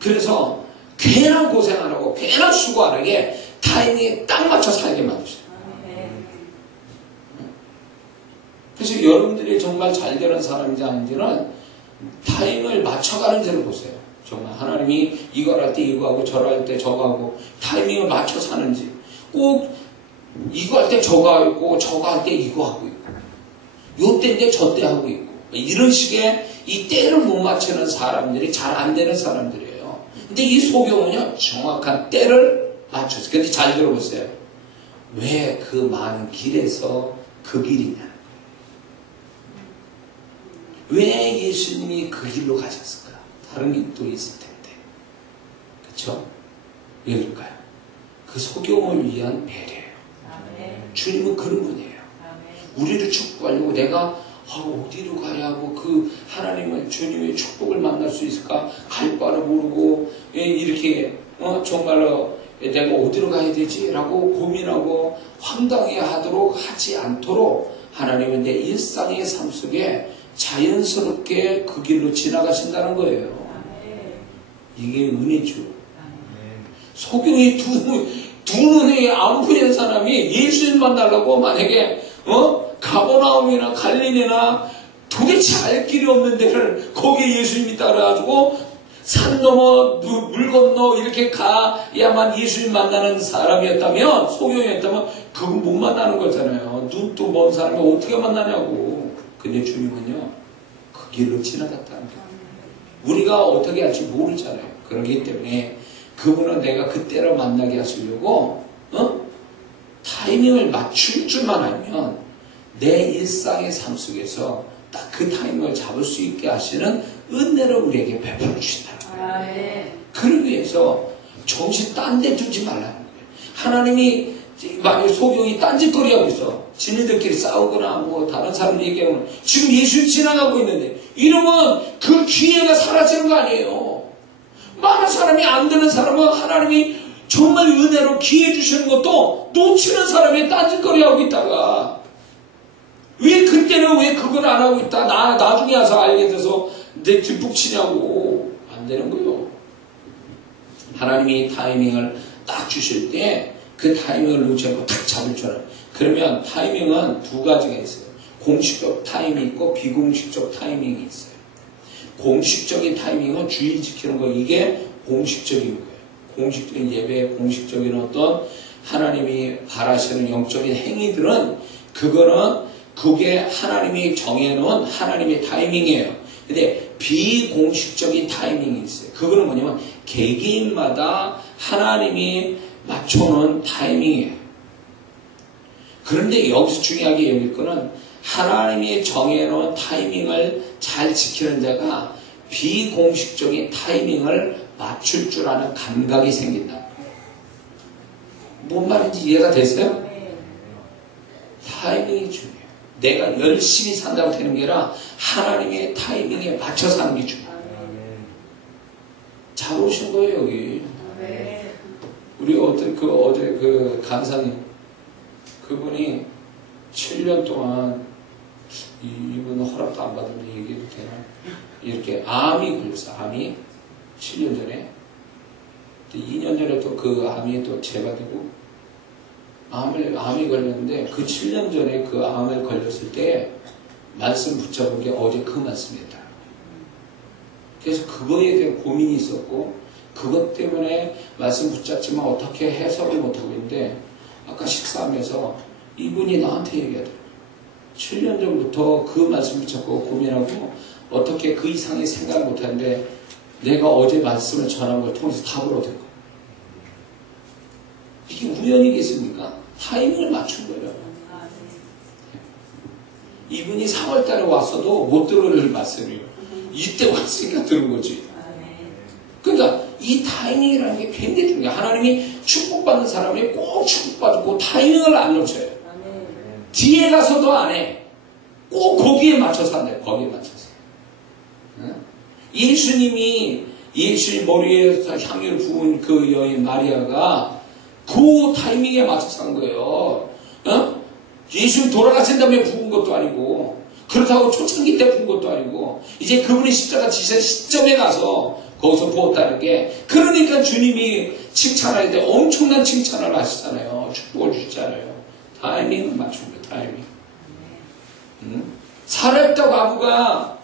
그래서 괜한 고생 안 하고 괜한 수고 안 하게 타이밍에 딱 맞춰 살게 만드셔요. 그래서 여러분들이 정말 잘 되는 사람인지 아닌지는 타임을 맞춰가는지를 보세요. 정말 하나님이 이걸 할 때 이거 하고 저럴 할 때 저거 하고 타이밍을 맞춰 사는지, 꼭 이거 할 때 저거 하고 저거 할 때 이거 하고 있고 요 때인데 저 때 하고 있고 이런 식의 이 때를 못 맞추는 사람들이 잘 안 되는 사람들이에요. 근데 이 소경은요, 정확한 때를 맞췄어요. 근데 잘 들어보세요. 왜 그 많은 길에서 그 길이냐? 왜 예수님이 그 길로 가셨을까? 다른 길도 있을 텐데. 그렇죠? 왜 그럴까요? 그 소경을 위한 배려예요. 주님은 그런 분이에요. 우리를 축복하려고 내가 어디로 가야 하고 그 하나님을, 주님의 축복을 만날 수 있을까? 갈 바를 모르고 이렇게 정말로 내가 어디로 가야 되지? 라고 고민하고 황당해 하도록 하지 않도록 하나님은 내 일상의 삶 속에 자연스럽게 그 길로 지나가신다는 거예요. 이게 은혜죠. 소경이 두 눈에 안 보이는 사람이 예수님 만나려고 만약에 가버나움이나 갈릴리나 도대체 알 길이 없는 데를 거기에 예수님이 따라가지고 산 넘어 물 건너 이렇게 가야만 예수님 만나는 사람이었다면, 소경이었다면 그건 못 만나는 거잖아요. 눈도 먼 사람이 어떻게 만나냐고. 근데 주님은요, 그 길로 지나갔다는 거예요. 우리가 어떻게 할지 모르잖아요. 그렇기 때문에 그분은 내가 그때로 만나게 하시려고 타이밍을 맞출 줄만 알면 내 일상의 삶 속에서 딱 그 타이밍을 잡을 수 있게 하시는 은혜를 우리에게 베풀어 주신다는 거예요. 그러기 위해서 정신 딴 데 두지 말라는 거예요. 하나님이 만약에 소경이 딴짓거리하고 있어. 지네들끼리 싸우거나 뭐 다른 사람 얘기하면 지금 예수 지나가고 있는데 이러면 그 기회가 사라지는 거 아니에요. 많은 사람이 안 되는 사람은 하나님이 정말 은혜로 기회 주시는 것도 놓치는 사람이 딴짓거리하고 있다가 왜 그때는 왜 그걸 안 하고 있다 나중에 와서 알게 돼서 내 뒷북치냐고. 안 되는 거예요. 하나님이 타이밍을 딱 주실 때 그 타이밍을 놓지 않고 탁 잡을 줄 알아요. 그러면 타이밍은 두 가지가 있어요. 공식적 타이밍이 있고 비공식적 타이밍이 있어요. 공식적인 타이밍은 주의 지키는 거, 이게 공식적인 거예요. 공식적인 예배, 공식적인 어떤 하나님이 바라시는 영적인 행위들은 그게 하나님이 정해놓은 하나님의 타이밍이에요. 근데 비공식적인 타이밍이 있어요. 그거는 뭐냐면 개개인마다 하나님이 맞춰놓은 타이밍이에요. 그런데 여기서 중요하게 여길 거는 하나님이 정해놓은 타이밍을 잘 지키는 자가 비공식적인 타이밍을 맞출 줄 아는 감각이 생긴다. 뭔 말인지 이해가 되세요? 타이밍이 중요해요. 내가 열심히 산다고 되는 게 아니라 하나님의 타이밍에 맞춰 사는 게 중요해요. 잘 오신 거예요, 여기. 우리 어제 그 간사님, 그분이 7년 동안 이분은 허락도 안 받는데 얘기해도 되나? 이렇게 암이 걸렸어. 암이 7년 전에. 2년 전에 또 그 암이 또 재발되고 암이 걸렸는데 그 7년 전에 그 암을 걸렸을 때 말씀 붙잡은 게 어제 그 말씀이었다. 그래서 그거에 대한 고민이 있었고 그것 때문에 말씀 붙잡지만 어떻게 해석을 못하고 있는데 아까 식사하면서 이분이 나한테 얘기하더라고요. 7년 전부터 그 말씀 붙잡고 고민하고 어떻게 그 이상의 생각을 못하는데 내가 어제 말씀을 전한 걸 통해서 답을 얻은 거예요. 이게 우연이겠습니까? 타이밍을 맞춘 거예요. 이분이 3월달에 왔어도 못 들을 말씀이에요. 이때 왔으니까 들은 거지. 그러니까 이 타이밍이라는 게 굉장히 중요해요. 하나님이 축복받는 사람이 꼭 축복받고 타이밍을 안 놓쳐요. 뒤에 가서도 안 해. 꼭 거기에 맞춰서 한대요. 거기에 맞춰서. 예수님 머리에 향유를 부은 그 여인 마리아가 그 타이밍에 맞춰서 한 거예요. 예수님 돌아가신 다음에 부은 것도 아니고 그렇다고 초창기 때 부은 것도 아니고 이제 그분이 십자가 지신 시점에 가서 거기서 부었다는 게 그러니까 주님이 칭찬할 때 엄청난 칭찬을 하시잖아요. 축복을 주시잖아요. 타이밍을 맞춘 거예요. 타이밍. 살아있다고 아부가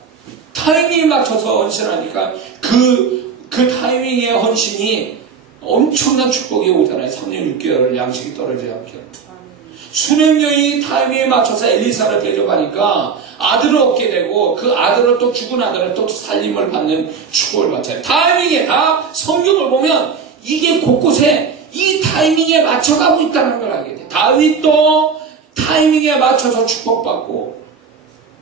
타이밍에 맞춰서 헌신하니까 그 타이밍의 헌신이 엄청난 축복이 오잖아요. 3년 6개월 양식이 떨어지지 않게. 수냄녀이 타이밍에 맞춰서 엘리사를 대접하니까 아들을 얻게 되고 그 아들을 또 죽은 아들을 또 살림을 받는 축복을 받잖아요. 타이밍에 다 성경을 보면 이게 곳곳에 이 타이밍에 맞춰가고 있다는 걸 알게 돼. 다윗도 타이밍에 맞춰서 축복받고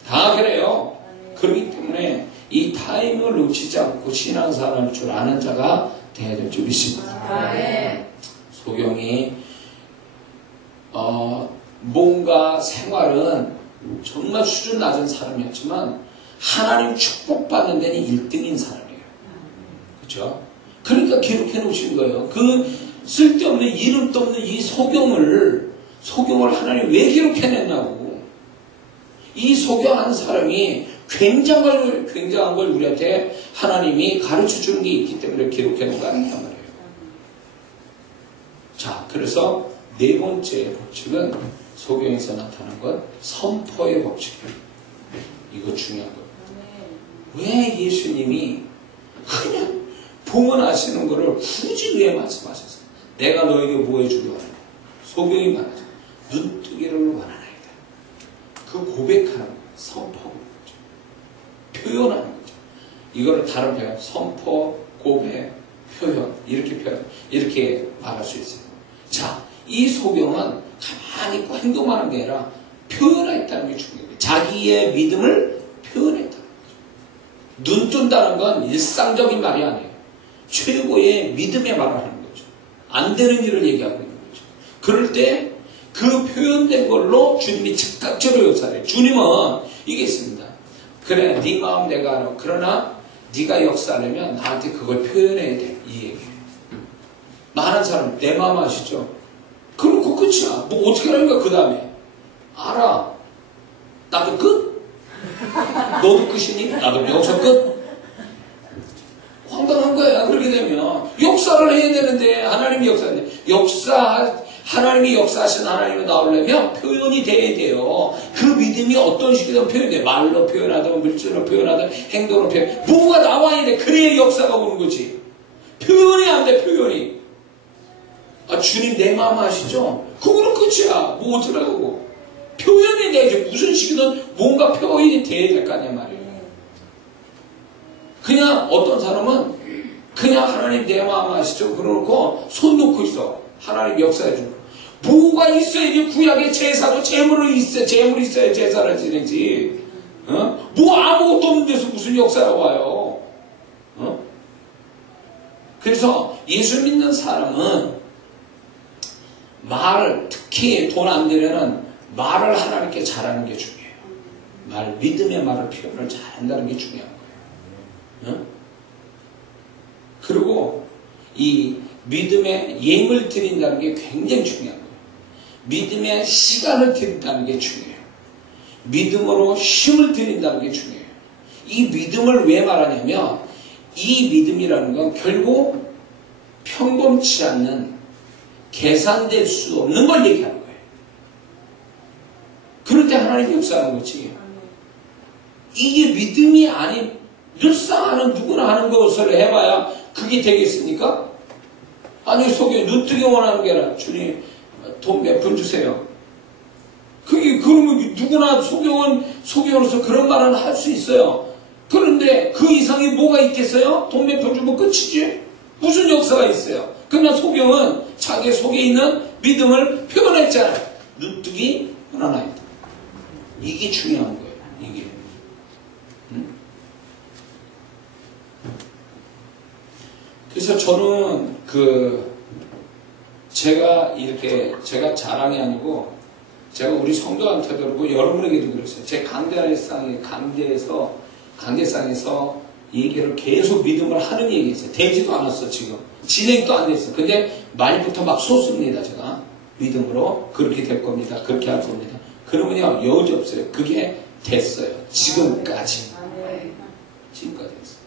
다 그래요. 그렇기 때문에 이 타이밍을 놓치지 않고 신앙생활할 줄 아는 자가 돼야 될 줄 믿습니다. 소경이 뭔가 생활은 정말 수준 낮은 사람이었지만 하나님 축복받는 데는 1등인 사람이에요. 그렇죠? 그러니까 기록해 놓으신 거예요. 그 쓸데없는 이름도 없는 이 소경을 하나님 왜 기록해냈냐고. 이 소경한 사람이 굉장한 걸 우리한테 하나님이 가르쳐 주는 게 있기 때문에 기록해 놓은 거 아니란 말이에요. 자, 그래서 네 번째 법칙은 소경에서 나타난 건 선포의 법칙이에요. 이거 중요한 거예요. 왜 예수님이 그냥 봉헌하시는 거를 굳이 왜 말씀하셨어요? 내가 너에게 뭐 해주기 원하냐? 소경이 말하죠. 눈뜨기를 원하나이다. 그 고백하는 거예요. 선포하는 거죠. 표현하는 거죠. 이거를 다른 표현, 선포, 고백, 표현 이렇게 말할 수 있어요. 자, 이 소경은 가만히 있고 행동하는 게 아니라 표현했다는 게 중요해요. 자기의 믿음을 표현했다는 거죠. 눈 뜬다는 건 일상적인 말이 아니에요. 최고의 믿음의 말을 하는 거죠. 안 되는 일을 얘기하고 있는 거죠. 그럴 때 그 표현된 걸로 주님이 즉각적으로 역사해요. 주님은 이게 있습니다. 그래, 네 마음 내가 알아. 그러나 네가 역사하려면 나한테 그걸 표현해야 돼. 이 얘기예요. 많은 사람 내 마음 아시죠? 그럼 그 끝이야. 뭐 어떻게 하니까 그 다음에 알아. 나도 끝? 너도 끝이니? 나도 여기서 끝? 황당한 거야. 그렇게 되면 역사를 해야 되는데 하나님이 역사하는데 하나님이 역사하신 하나님이 나오려면 표현이 돼야 돼요. 그 믿음이 어떤 식이든 표현돼. 말로 표현하든 물질로 표현하든 행동으로 표현. 뭐가 나와야 돼. 그래야 역사가 오는 거지. 표현이 안 돼. 표현이. 아, 주님 내 마음 아시죠? 그거는 끝이야. 뭐 어쩌라고. 표현이 돼야지. 무슨 식이든 뭔가 표현이 돼야 될 거 아니야 말이에요. 그냥 어떤 사람은 그냥 하나님 내 마음 아시죠? 그러놓고 손 놓고 있어. 하나님 역사해 주는 거. 뭐가 있어야지 구약의 제사도 재물이 있어야 제사를 지내지. 어? 뭐 아무것도 없는 데서 무슨 역사가 와요. 어? 그래서 예수 믿는 사람은 말을, 특히 돈 안 되려는 말을 하나님께 잘하는 게 중요해요. 믿음의 말을 표현을 잘한다는 게 중요한 거예요. 어? 그리고 이 믿음의 예물 드린다는 게 굉장히 중요한 거예요. 믿음의 시간을 드린다는 게 중요해요. 믿음으로 힘을 드린다는 게 중요해요. 이 믿음을 왜 말하냐면 이 믿음이라는 건 결국 평범치 않는 계산될 수 없는 걸 얘기하는 거예요. 그럴 때 하나님이 역사하는 거지. 이게 믿음이 아닌 늘상 하는 누구나 하는 것을 해봐야 그게 되겠습니까? 아니 속에 눈뜨게 원하는 게 아니라 주님 돈 몇 푼 주세요. 그게 그러면 누구나 소경으로서 그런 말은 할 수 있어요. 그런데 그 이상이 뭐가 있겠어요? 돈 몇 푼 주면 끝이지. 무슨 역사가 있어요? 그러나 소경은 자기 속에 있는 믿음을 표현했잖아요. 눈뜨기 원하나이다. 이게 중요한 거예요. 이게. 그래서 저는 제가 자랑이 아니고 제가 우리 성도한테도 그러고 여러분에게도 그랬어요. 제 강대상에서 얘기를 계속 믿음을 하는 얘기했어요. 되지도 않았어 지금. 진행도 안 됐어. 근데 말부터 막 쏟습니다. 제가 믿음으로 그렇게 될 겁니다. 그렇게 할 겁니다. 그러면요 여지 없어요. 그게 됐어요. 지금까지. 지금까지 됐어요.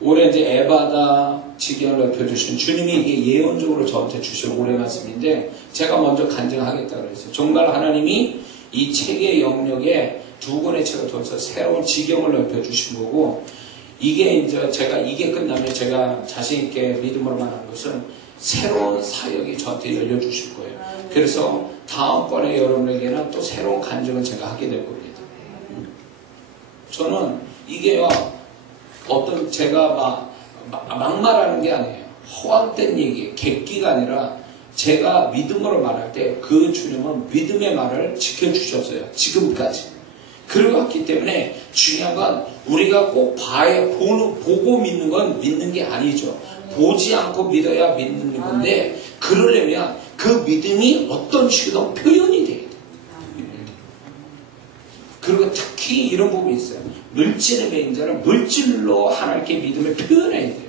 올해 이제 에바다 지경을 넓혀주신 주님이 이게 예언적으로 저한테 주신 올해 말씀인데 제가 먼저 간증하겠다 그랬어요. 정말 하나님이 이 책의 영역에 두 권의 책을 통해서 새로운 지경을 넓혀주신 거고 이게 이제 이게 끝나면 제가 자신있게 믿음으로 말하는 것은 새로운 사역이 저한테 열려주실 거예요. 그래서 다음번에 여러분에게는 또 새로운 간증을 제가 하게 될 겁니다. 저는 이게요 어떤 제가 막 말하는 게 아니에요. 허황된 얘기, 객기가 아니라 제가 믿음으로 말할 때 그 주님은 믿음의 말을 지켜주셨어요. 지금까지. 그러고 왔기 때문에 중요한 건 우리가 꼭 보고 믿는 건 믿는 게 아니죠. 보지 않고 믿어야 믿는 건데 그러려면 그 믿음이 어떤 식으로 표현이 돼야 돼요. 그리고 특히 이런 부분이 있어요. 물질의 배인자는 물질로 하나님께 믿음을 표현해야 돼요.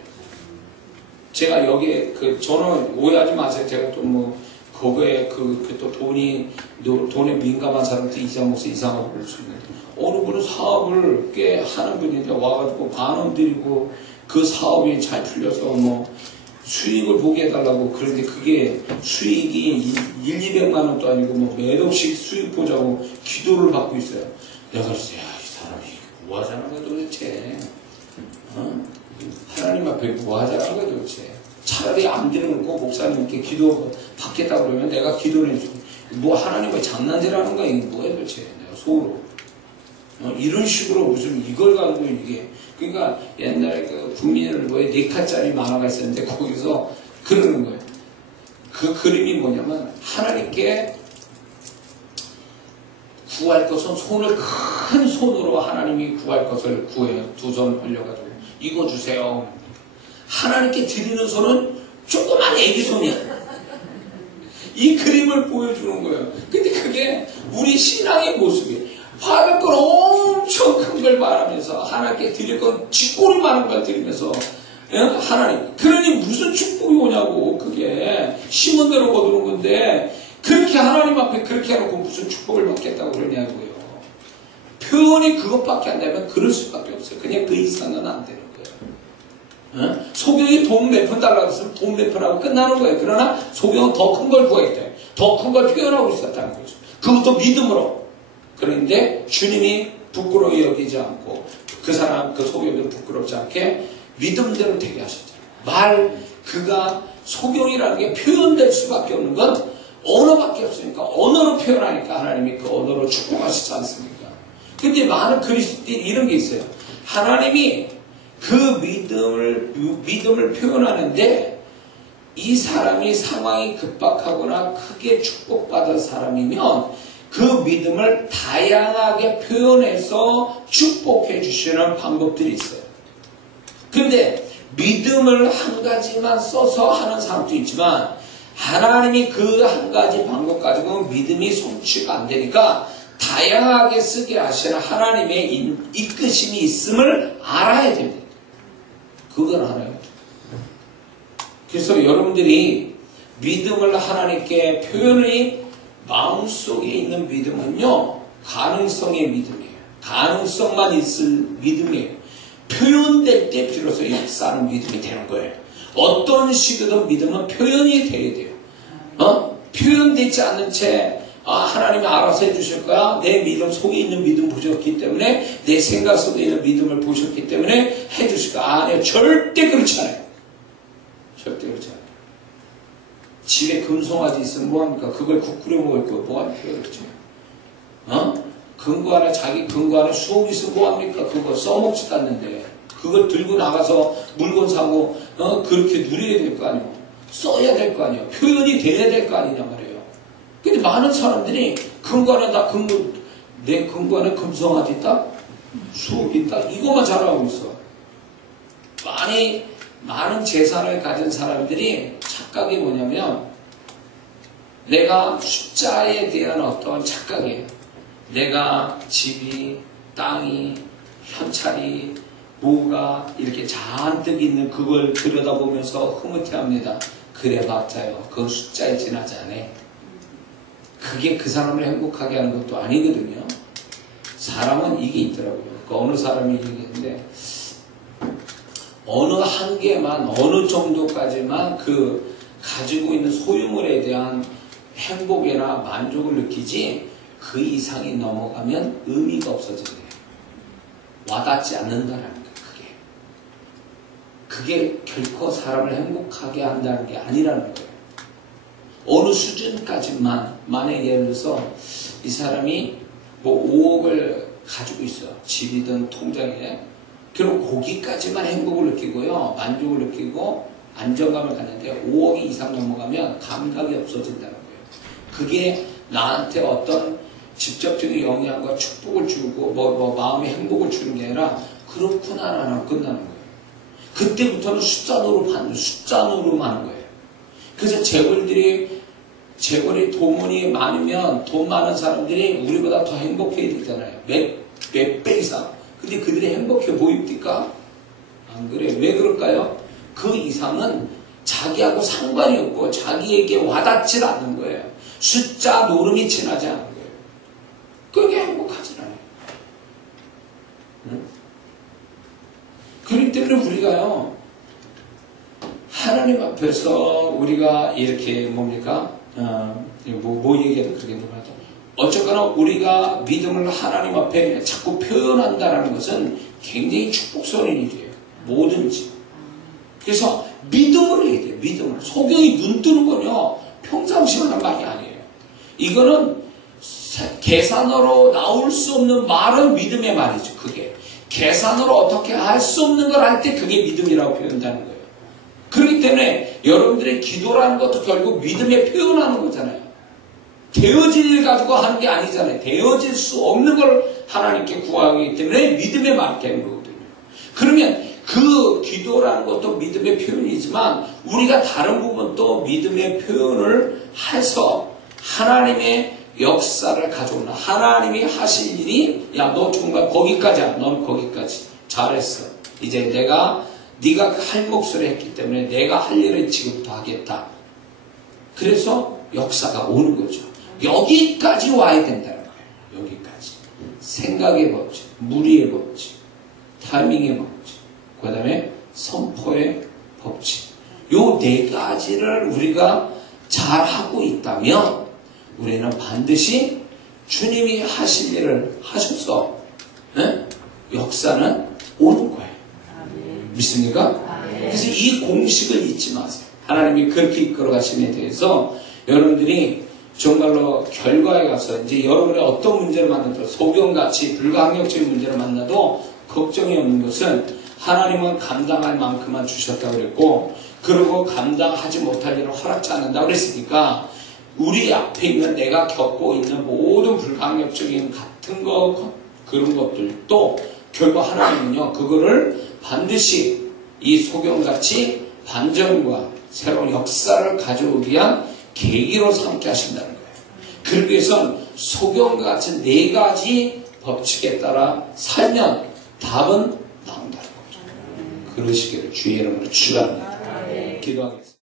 제가 여기에 저는 오해하지 마세요. 제가 또 거기에 또 돈에 민감한 사람한테 이상하고 그럴 수 있는데 어느 분은 사업을 꽤 하는 분인데 와가지고 만원 드리고 그 사업이 잘 풀려서 수익을 보게 해달라고 그런데 그게 수익이 200만 원도 아니고 몇 억씩 수익 보자고 기도를 받고 있어요. 내가 그랬어요. 이 사람이 뭐 하자는 거야 도대체. 하나님 앞에 뭐 하자는 거야 도대체. 차라리 안 드리는 거 목사님께 기도 받겠다 그러면 내가 기도를 해주고 하나님과 장난질하는 거야 이게 뭐야 도대체. 내가 속으로. 이런 식으로 무슨 이걸 가지고 이게 그러니까 옛날에 국민일보에 4칸짜리 만화가 있었는데 거기서 그러는 거예요. 그 그림이 뭐냐면 하나님께 구할 것은 큰 손으로 하나님이 구할 것을 구해요. 두 손 올려가지고 이거 주세요. 하나님께 드리는 손은 조그만 애기 손이야. 이 그림을 보여주는 거예요. 근데 그게 우리 신앙의 모습이에요. 받을 건 엄청 큰 걸 말하면서 하나님께 드릴 건 쥐꼬리 많은 걸 드리면서 하나님 그러니 무슨 축복이 오냐고. 그게 심은 대로 거두는 건데 그렇게 하나님 앞에 그렇게 해놓고 무슨 축복을 받겠다고 그러냐고요. 표현이 그것밖에 안 되면 그럴 수밖에 없어요. 그냥 그 이상은 안 되는 거예요. 소경이 돈 몇 푼 달라고 했으면 돈 몇 푼하고 끝나는 거예요. 그러나 소경은 더 큰 걸 구하겠다. 더 큰 걸 표현하고 있었다는 거죠. 그것도 믿음으로. 그런데 주님이 부끄러워 여기지 않고 그 사람, 그 소경을 부끄럽지 않게 믿음대로 되게 하셨잖아요. 그가 소경이라는 게 표현될 수밖에 없는 건 언어밖에 없으니까 언어로 표현하니까 하나님이 그 언어로 축복하시지 않습니까? 근데 많은 그리스도인들이 이런 게 있어요. 하나님이 그 믿음을 표현하는데 이 사람이 상황이 급박하거나 크게 축복받은 사람이면 그 믿음을 다양하게 표현해서 축복해 주시는 방법들이 있어요. 근데 믿음을 한 가지만 써서 하는 사람도 있지만 하나님이 그 한 가지 방법 가지고는 믿음이 성취가 안 되니까 다양하게 쓰게 하시는 하나님의 이끄심이 있음을 알아야 됩니다. 그걸 알아야 돼요. 그래서 여러분들이 믿음을 하나님께 표현이 마음속에 있는 믿음은요, 가능성의 믿음이에요. 가능성만 있을 믿음이에요. 표현될 때 비로소 역사하는 믿음이 되는 거예요. 어떤 식으로든 믿음은 표현이 돼야 돼요. 표현되지 않는 채 하나님이 알아서 해주실 거야. 내 믿음 속에 있는 믿음 보셨기 때문에, 내 생각 속에 있는 믿음을 보셨기 때문에 해주실 거야. 아니요, 절대 그렇지 않아요. 절대 그렇지 않아요. 집에 금송아지 있으면 뭐합니까? 그걸 국 끓여 먹을 거 뭐합니까? 그렇죠. 금고 안에, 자기 금고 안에 수옥 있으면 뭐합니까? 그거 써먹지도 않는데 그걸 들고 나가서 물건 사고 그렇게 누려야 될 거 아니에요. 써야 될 거 아니에요. 표현이 돼야 될 거 아니냐 말이에요. 근데 많은 사람들이 금고 안에 내 금고 안에 금송아지 있다? 수옥 있다? 이것만 잘하고 있어. 많은 재산을 가진 사람들이 착각이 뭐냐면, 내가 숫자에 대한 어떤 착각이에요. 내가 집이, 땅이, 현찰이, 뭐가 이렇게 잔뜩 있는 그걸 들여다보면서 흐뭇해합니다. 그래봤자요, 그건 숫자에 지나지 않아. 그게 그 사람을 행복하게 하는 것도 아니거든요. 사람은 이게 있더라고요. 그 어느 사람이 얘기했는데, 어느 한계만, 어느 정도까지만 그 가지고 있는 소유물에 대한 행복이나 만족을 느끼지, 그 이상이 넘어가면 의미가 없어진대요. 와닿지 않는다라는 거예요. 그게 결코 사람을 행복하게 한다는 게 아니라는 거예요. 어느 수준까지만, 만약에 예를 들어서 이 사람이 뭐 5억을 가지고 있어요. 집이든 통장에. 그럼 거기까지만 행복을 느끼고요, 만족을 느끼고 안정감을 갖는데 5억이 이상 넘어가면 감각이 없어진다는 거예요. 그게 나한테 어떤 직접적인 영향과 축복을 주고 마음의 행복을 주는 게 아니라 그렇구나라는 끝나는 거예요. 그때부터는 숫자 노름하는 거예요. 그래서 재벌이 돈이 많으면, 돈 많은 사람들이 우리보다 더 행복해야 되잖아요. 몇 배 이상. 근데 그들이 행복해 보입니까? 안 그래요. 왜 그럴까요? 그 이상은 자기하고 상관이 없고 자기에게 와닿지 않는 거예요. 숫자 노름이 지나지 않는 거예요. 그게 행복하지 않아요. 응? 그렇기 때문에 우리가요, 하나님 앞에서 우리가 이렇게 뭡니까? 뭐 얘기해도 그렇게 누구라도. 어쨌거나 우리가 믿음을 하나님 앞에 자꾸 표현한다는 것은 굉장히 축복스러운 일이에요. 뭐든지. 그래서 믿음으로 해야 돼요. 믿음으로. 소경이 눈 뜨는 건요, 평상시 하는 말이 아니에요. 이거는 계산으로 나올 수 없는 말은 믿음의 말이죠. 그게. 계산으로 어떻게 할 수 없는 걸 할 때 그게 믿음이라고 표현한다는 거예요. 그렇기 때문에 여러분들의 기도라는 것도 결국 믿음에 표현하는 거잖아요. 되어질 일 가지고 하는 게 아니잖아요. 되어질 수 없는 걸 하나님께 구하기 때문에 믿음의 말이 되는 거거든요. 그러면 그 기도라는 것도 믿음의 표현이지만 우리가 다른 부분도 믿음의 표현을 해서 하나님의 역사를 가져오는, 하나님이 하실 일이, 야, 너 정말 거기까지야. 너는 거기까지. 잘했어. 이제 네가 할 몫을 했기 때문에 내가 할 일을 지금부터 하겠다. 그래서 역사가 오는 거죠. 여기까지 와야 된다는 거예요. 여기까지. 생각의 법칙, 무리의 법칙, 타이밍의 법칙, 그 다음에 선포의 법칙. 요 네 가지를 우리가 잘 하고 있다면 우리는 반드시 주님이 하실 일을 하셔서 역사는 오는 거예요. 믿습니까? 그래서 이 공식을 잊지 마세요. 하나님이 그렇게 이끌어 가심에 대해서 여러분들이 정말로 결과에 가서 이제 여러분의 어떤 문제를 만나도 소경같이 불가항력적인 문제를 만나도 걱정이 없는 것은 하나님은 감당할 만큼만 주셨다고 그랬고, 그리고 감당하지 못할 일을 허락지 않는다고 그랬으니까 우리 앞에 있는 내가 겪고 있는 모든 불가항력적인 같은 거 그런 것들도 결국 하나님은요 그거를 반드시 이 소경같이 반전과 새로운 역사를 가져오기 위한 계기로 삼게 하신다는 거예요. 그러기 위해선 소경과 같은 4가지 법칙에 따라 살면 답은 나온다는 거죠. 그러시기를 주의 이름으로 축원합니다. 기도하겠습니다.